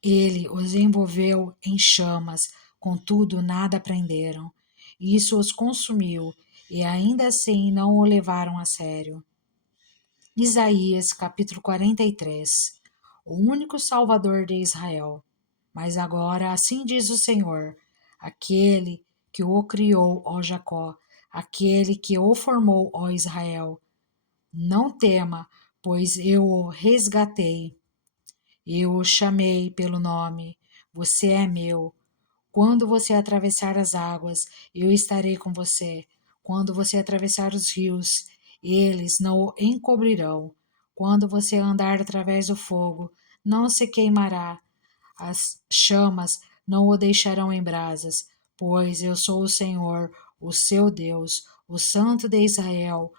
Ele os envolveu em chamas, contudo nada aprenderam. Isso os consumiu, e ainda assim não o levaram a sério. Isaías capítulo 43. O único Salvador de Israel. Mas agora assim diz o Senhor, aquele que o criou, ó Jacó, aquele que o formou, ó Israel. Não tema, pois eu o resgatei. Eu o chamei pelo nome. Você é meu. Quando você atravessar as águas, eu estarei com você. Quando você atravessar os rios, eles não o encobrirão. Quando você andar através do fogo, não se queimará. As chamas não o deixarão em brasas, pois eu sou o Senhor, o seu Deus, o Santo de Israel,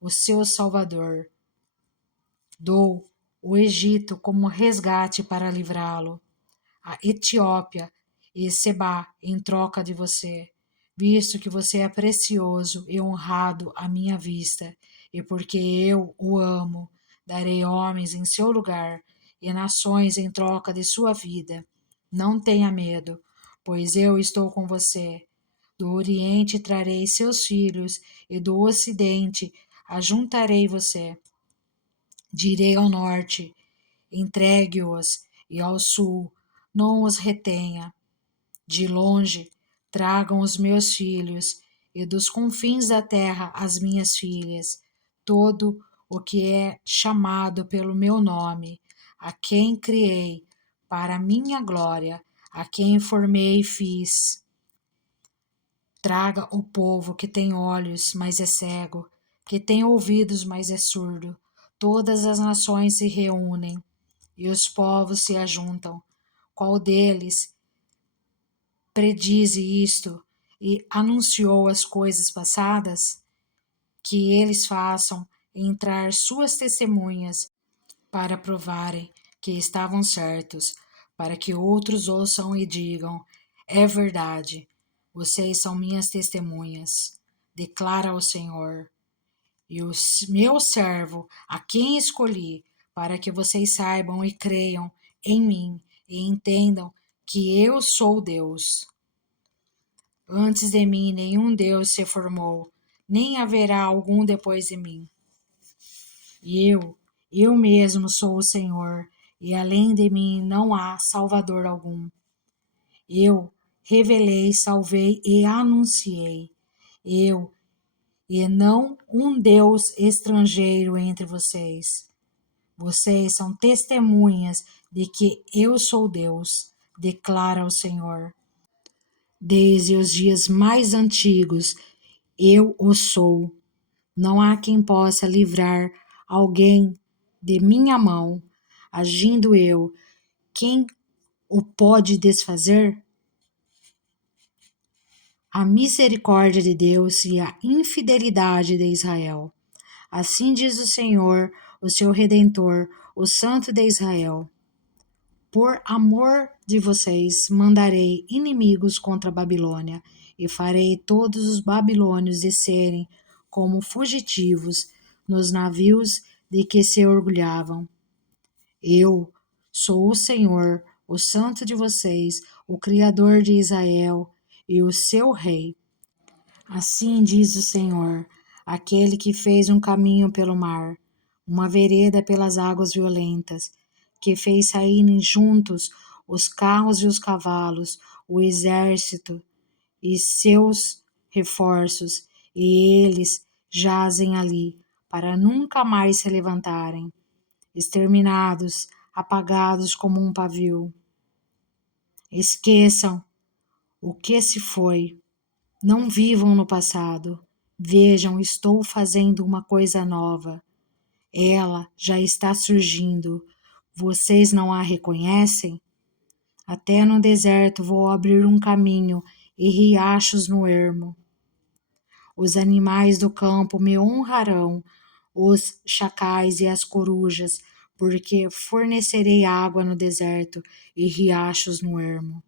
o seu Salvador. Dou o Egito como resgate para livrá-lo, a Etiópia e Seba em troca de você, visto que você é precioso e honrado à minha vista, e porque eu o amo, darei homens em seu lugar e nações em troca de sua vida. Não tenha medo, pois eu estou com você. Do Oriente trarei seus filhos, e do Ocidente ajuntarei você. Direi ao norte: entregue-os, e ao sul: não os retenha. De longe tragam os meus filhos, e dos confins da terra as minhas filhas, todo o que é chamado pelo meu nome, a quem criei para a minha glória, a quem formei e fiz. Traga o povo que tem olhos, mas é cego, que tem ouvidos, mas é surdo. Todas as nações se reúnem e os povos se ajuntam. Qual deles predize isto e anunciou as coisas passadas? Que eles façam entrar suas testemunhas para provarem que estavam certos, para que outros ouçam e digam: é verdade, vocês são minhas testemunhas, declara o Senhor, e o meu servo, a quem escolhi, para que vocês saibam e creiam em mim e entendam que eu sou Deus. Antes de mim nenhum Deus se formou, nem haverá algum depois de mim. E eu mesmo sou o Senhor, e além de mim não há Salvador algum. Eu revelei, salvei e anunciei. Eu, e não um Deus estrangeiro entre vocês. Vocês são testemunhas de que eu sou Deus, declara o Senhor. Desde os dias mais antigos, eu o sou. Não há quem possa livrar alguém de minha mão. Agindo eu, quem o pode desfazer? A misericórdia de Deus e a infidelidade de Israel. Assim diz o Senhor, o seu Redentor, o Santo de Israel. Por amor de vocês, mandarei inimigos contra a Babilônia, e farei todos os babilônios descerem como fugitivos nos navios de que se orgulhavam. Eu sou o Senhor, o Santo de vocês, o Criador de Israel e o seu Rei. Assim diz o Senhor, aquele que fez um caminho pelo mar, uma vereda pelas águas violentas, que fez saírem juntos os carros e os cavalos, o exército e seus reforços, e eles jazem ali, para nunca mais se levantarem, exterminados, apagados como um pavio. Esqueçam o que se foi. Não vivam no passado. Vejam, estou fazendo uma coisa nova. Ela já está surgindo. Vocês não a reconhecem? Até no deserto vou abrir um caminho e riachos no ermo. Os animais do campo me honrarão, os chacais e as corujas, porque fornecerei água no deserto e riachos no ermo,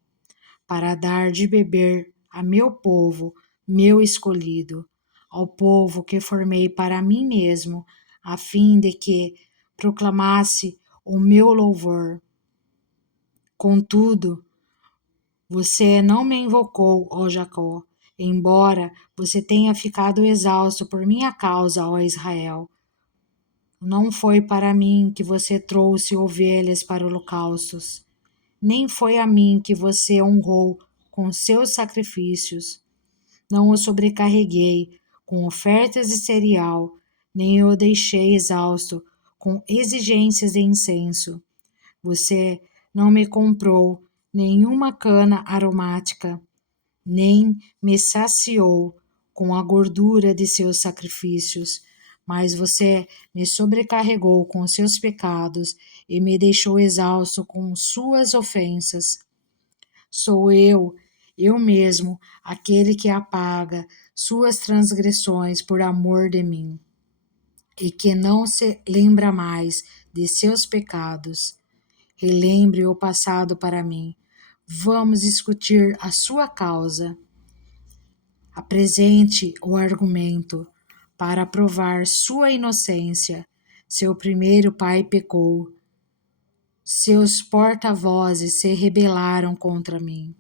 para dar de beber a meu povo, meu escolhido, ao povo que formei para mim mesmo, a fim de que proclamasse o meu louvor. Contudo, você não me invocou, ó Jacó, embora você tenha ficado exausto por minha causa, ó Israel. Não foi para mim que você trouxe ovelhas para holocaustos, nem foi a mim que você honrou com seus sacrifícios. Não o sobrecarreguei com ofertas de cereal, nem o deixei exausto com exigências de incenso. Você não me comprou nenhuma cana aromática, nem me saciou com a gordura de seus sacrifícios, mas você me sobrecarregou com seus pecados e me deixou exausto com suas ofensas. Sou eu mesmo, aquele que apaga suas transgressões por amor de mim, e que não se lembra mais de seus pecados. Relembre o passado para mim. Vamos discutir a sua causa. Apresente o argumento para provar sua inocência. Seu primeiro pai pecou. Seus porta-vozes se rebelaram contra mim.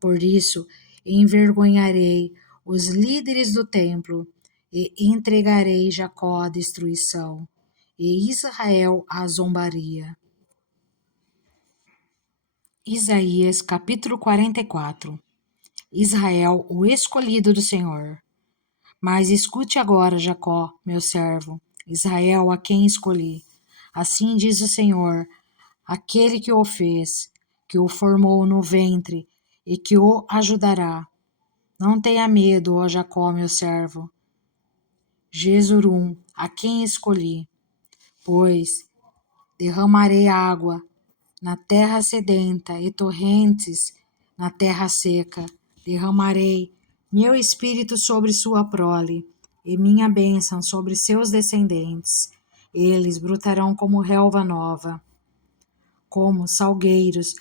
Por isso, envergonharei os líderes do templo e entregarei Jacó à destruição e Israel à zombaria. Isaías capítulo 44. Israel, o escolhido do Senhor. Mas escute agora, Jacó, meu servo, Israel, a quem escolhi. Assim diz o Senhor, aquele que o fez, que o formou no ventre e que o ajudará. Não tenha medo, ó Jacó, meu servo, Jesurum, a quem escolhi, pois derramarei água na terra sedenta e torrentes na terra seca. Derramarei meu espírito sobre sua prole e minha bênção sobre seus descendentes. Eles brotarão como relva nova, como salgueiros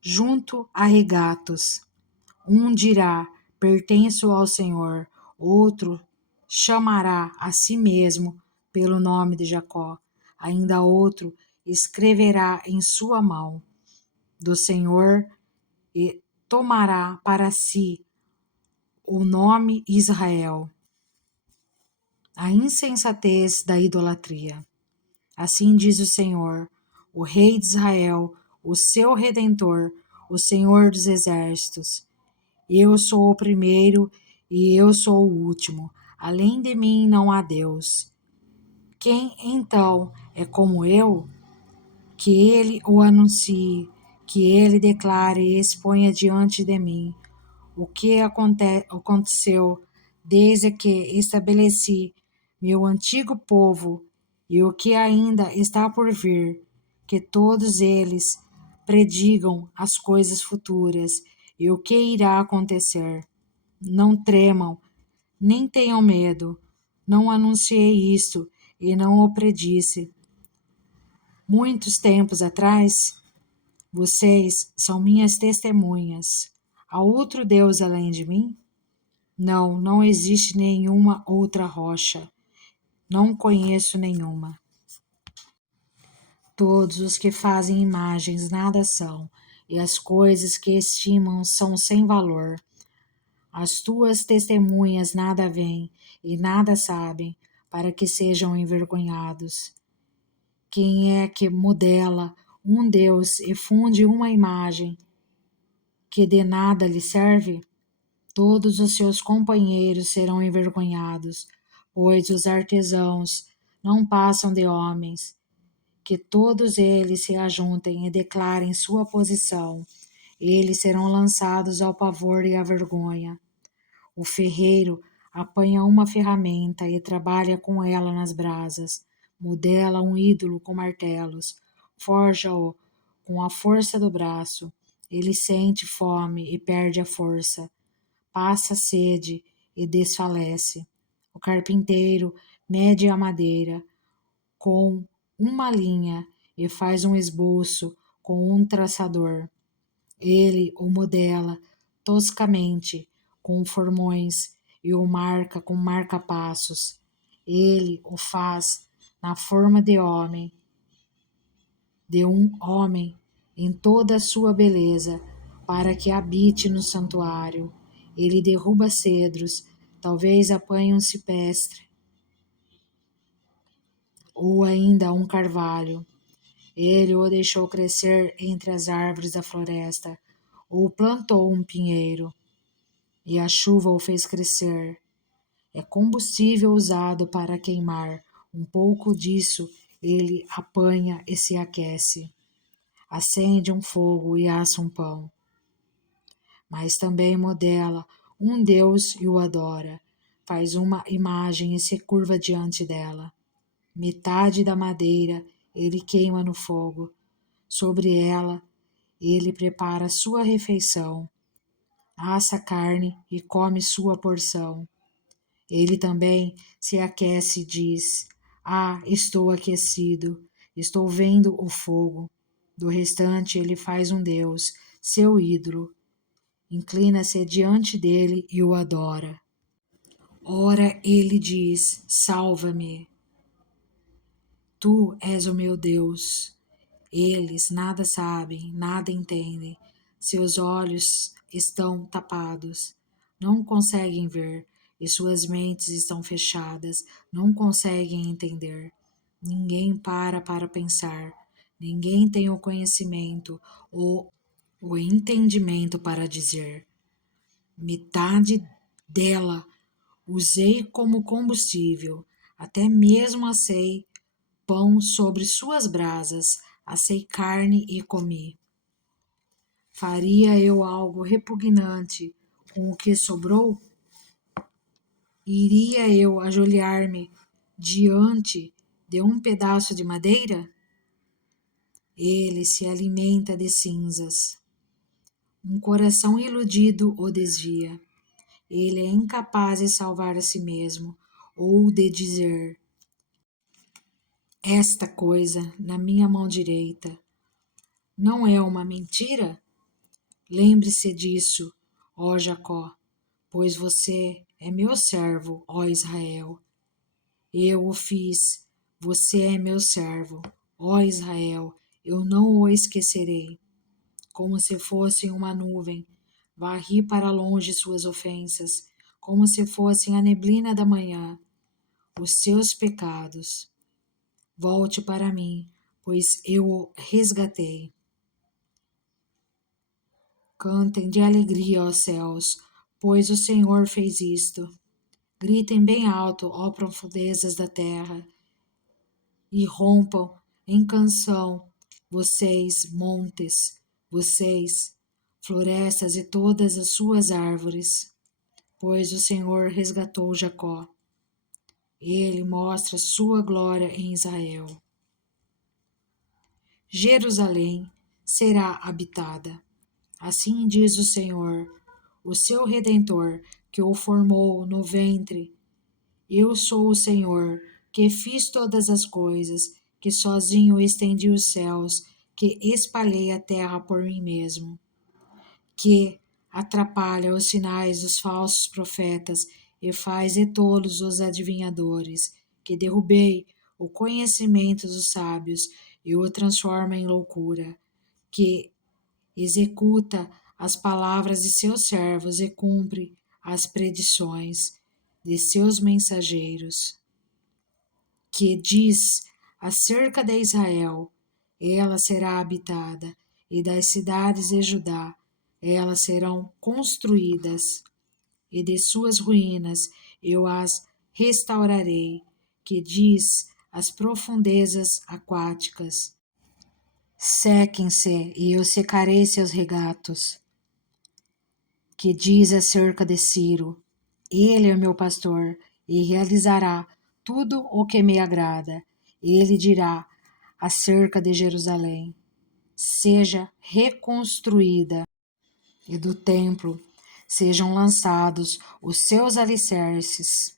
junto a regatos. Um dirá: pertenço ao Senhor. Outro chamará a si mesmo pelo nome de Jacó. Ainda outro escreverá em sua mão do Senhor e tomará para si o nome Israel. A insensatez da idolatria. Assim diz o Senhor, o Rei de Israel, o seu Redentor, o Senhor dos Exércitos. Eu sou o primeiro e eu sou o último. Além de mim não há Deus. Quem então é como eu? Que ele o anuncie, que ele declare e exponha diante de mim o que aconteceu desde que estabeleci meu antigo povo e o que ainda está por vir, que todos eles predigam as coisas futuras e o que irá acontecer. Não tremam, nem tenham medo. Não anunciei isto e não o predisse. Muitos tempos atrás, vocês são minhas testemunhas. Há outro Deus além de mim? Não, não existe nenhuma outra rocha. Não conheço nenhuma. Todos os que fazem imagens nada são, e as coisas que estimam são sem valor. As tuas testemunhas nada veem e nada sabem, para que sejam envergonhados. Quem é que modela um Deus e funde uma imagem que de nada lhe serve? Todos os seus companheiros serão envergonhados, pois os artesãos não passam de homens. Que todos eles se ajuntem e declarem sua posição. Eles serão lançados ao pavor e à vergonha. O ferreiro apanha uma ferramenta e trabalha com ela nas brasas. Modela um ídolo com martelos. Forja-o com a força do braço. Ele sente fome e perde a força. Passa sede e desfalece. O carpinteiro mede a madeira com uma linha e faz um esboço com um traçador. Ele o modela toscamente com formões e o marca com marca-passos. Ele o faz na forma de um homem em toda a sua beleza, para que habite no santuário. Ele derruba cedros, talvez apanhe um cipestre, ou ainda um carvalho. Ele o deixou crescer entre as árvores da floresta, ou plantou um pinheiro, e a chuva o fez crescer. É combustível usado para queimar. Um pouco disso ele apanha e se aquece. Acende um fogo e assa um pão. Mas também modela um Deus e o adora. Faz uma imagem e se curva diante dela. Metade da madeira ele queima no fogo. Sobre ela ele prepara sua refeição. Assa carne e come sua porção. Ele também se aquece e diz: Ah, estou aquecido, estou vendo o fogo. Do restante ele faz um Deus, seu ídolo. Inclina-se diante dele e o adora. Ora ele diz: Salva-me, tu és o meu Deus. Eles nada sabem, nada entendem. Seus olhos estão tapados, não conseguem ver, e suas mentes estão fechadas, não conseguem entender. Ninguém para pensar, ninguém tem o conhecimento ou o entendimento para dizer. Metade dela usei como combustível, até mesmo assei pão sobre suas brasas, assei carne e comi. Faria eu algo repugnante com o que sobrou? Iria eu ajoelhar-me diante de um pedaço de madeira? Ele se alimenta de cinzas. Um coração iludido o desvia. Ele é incapaz de salvar a si mesmo ou de dizer: esta coisa na minha mão direita não é uma mentira? Lembre-se disso, ó Jacó, pois você é meu servo, ó Israel. Eu o fiz, você é meu servo, ó Israel, eu não o esquecerei. Como se fosse uma nuvem, varri para longe suas ofensas, como se fossem a neblina da manhã, os seus pecados. Volte para mim, pois eu o resgatei. Cantem de alegria, ó céus, pois o Senhor fez isto. Gritem bem alto, ó profundezas da terra, e rompam em canção, vocês, montes, vocês, florestas e todas as suas árvores, pois o Senhor resgatou Jacó. Ele mostra sua glória em Israel. Jerusalém será habitada. Assim diz o Senhor, o seu Redentor, que o formou no ventre. Eu sou o Senhor, que fiz todas as coisas, que sozinho estendi os céus, que espalhei a terra por mim mesmo, que atrapalha os sinais dos falsos profetas e faz de tolos os adivinhadores, que derrubei o conhecimento dos sábios e o transforma em loucura, que executa as palavras de seus servos e cumpre as predições de seus mensageiros, que diz acerca de Israel: ela será habitada, e das cidades de Judá, elas serão construídas, e de suas ruínas eu as restaurarei, que diz as profundezas aquáticas: sequem-se, e eu secarei seus regatos, que diz acerca de Ciro: ele é meu pastor e realizará tudo o que me agrada. Ele dirá acerca de Jerusalém: seja reconstruída, e do templo sejam lançados os seus alicerces.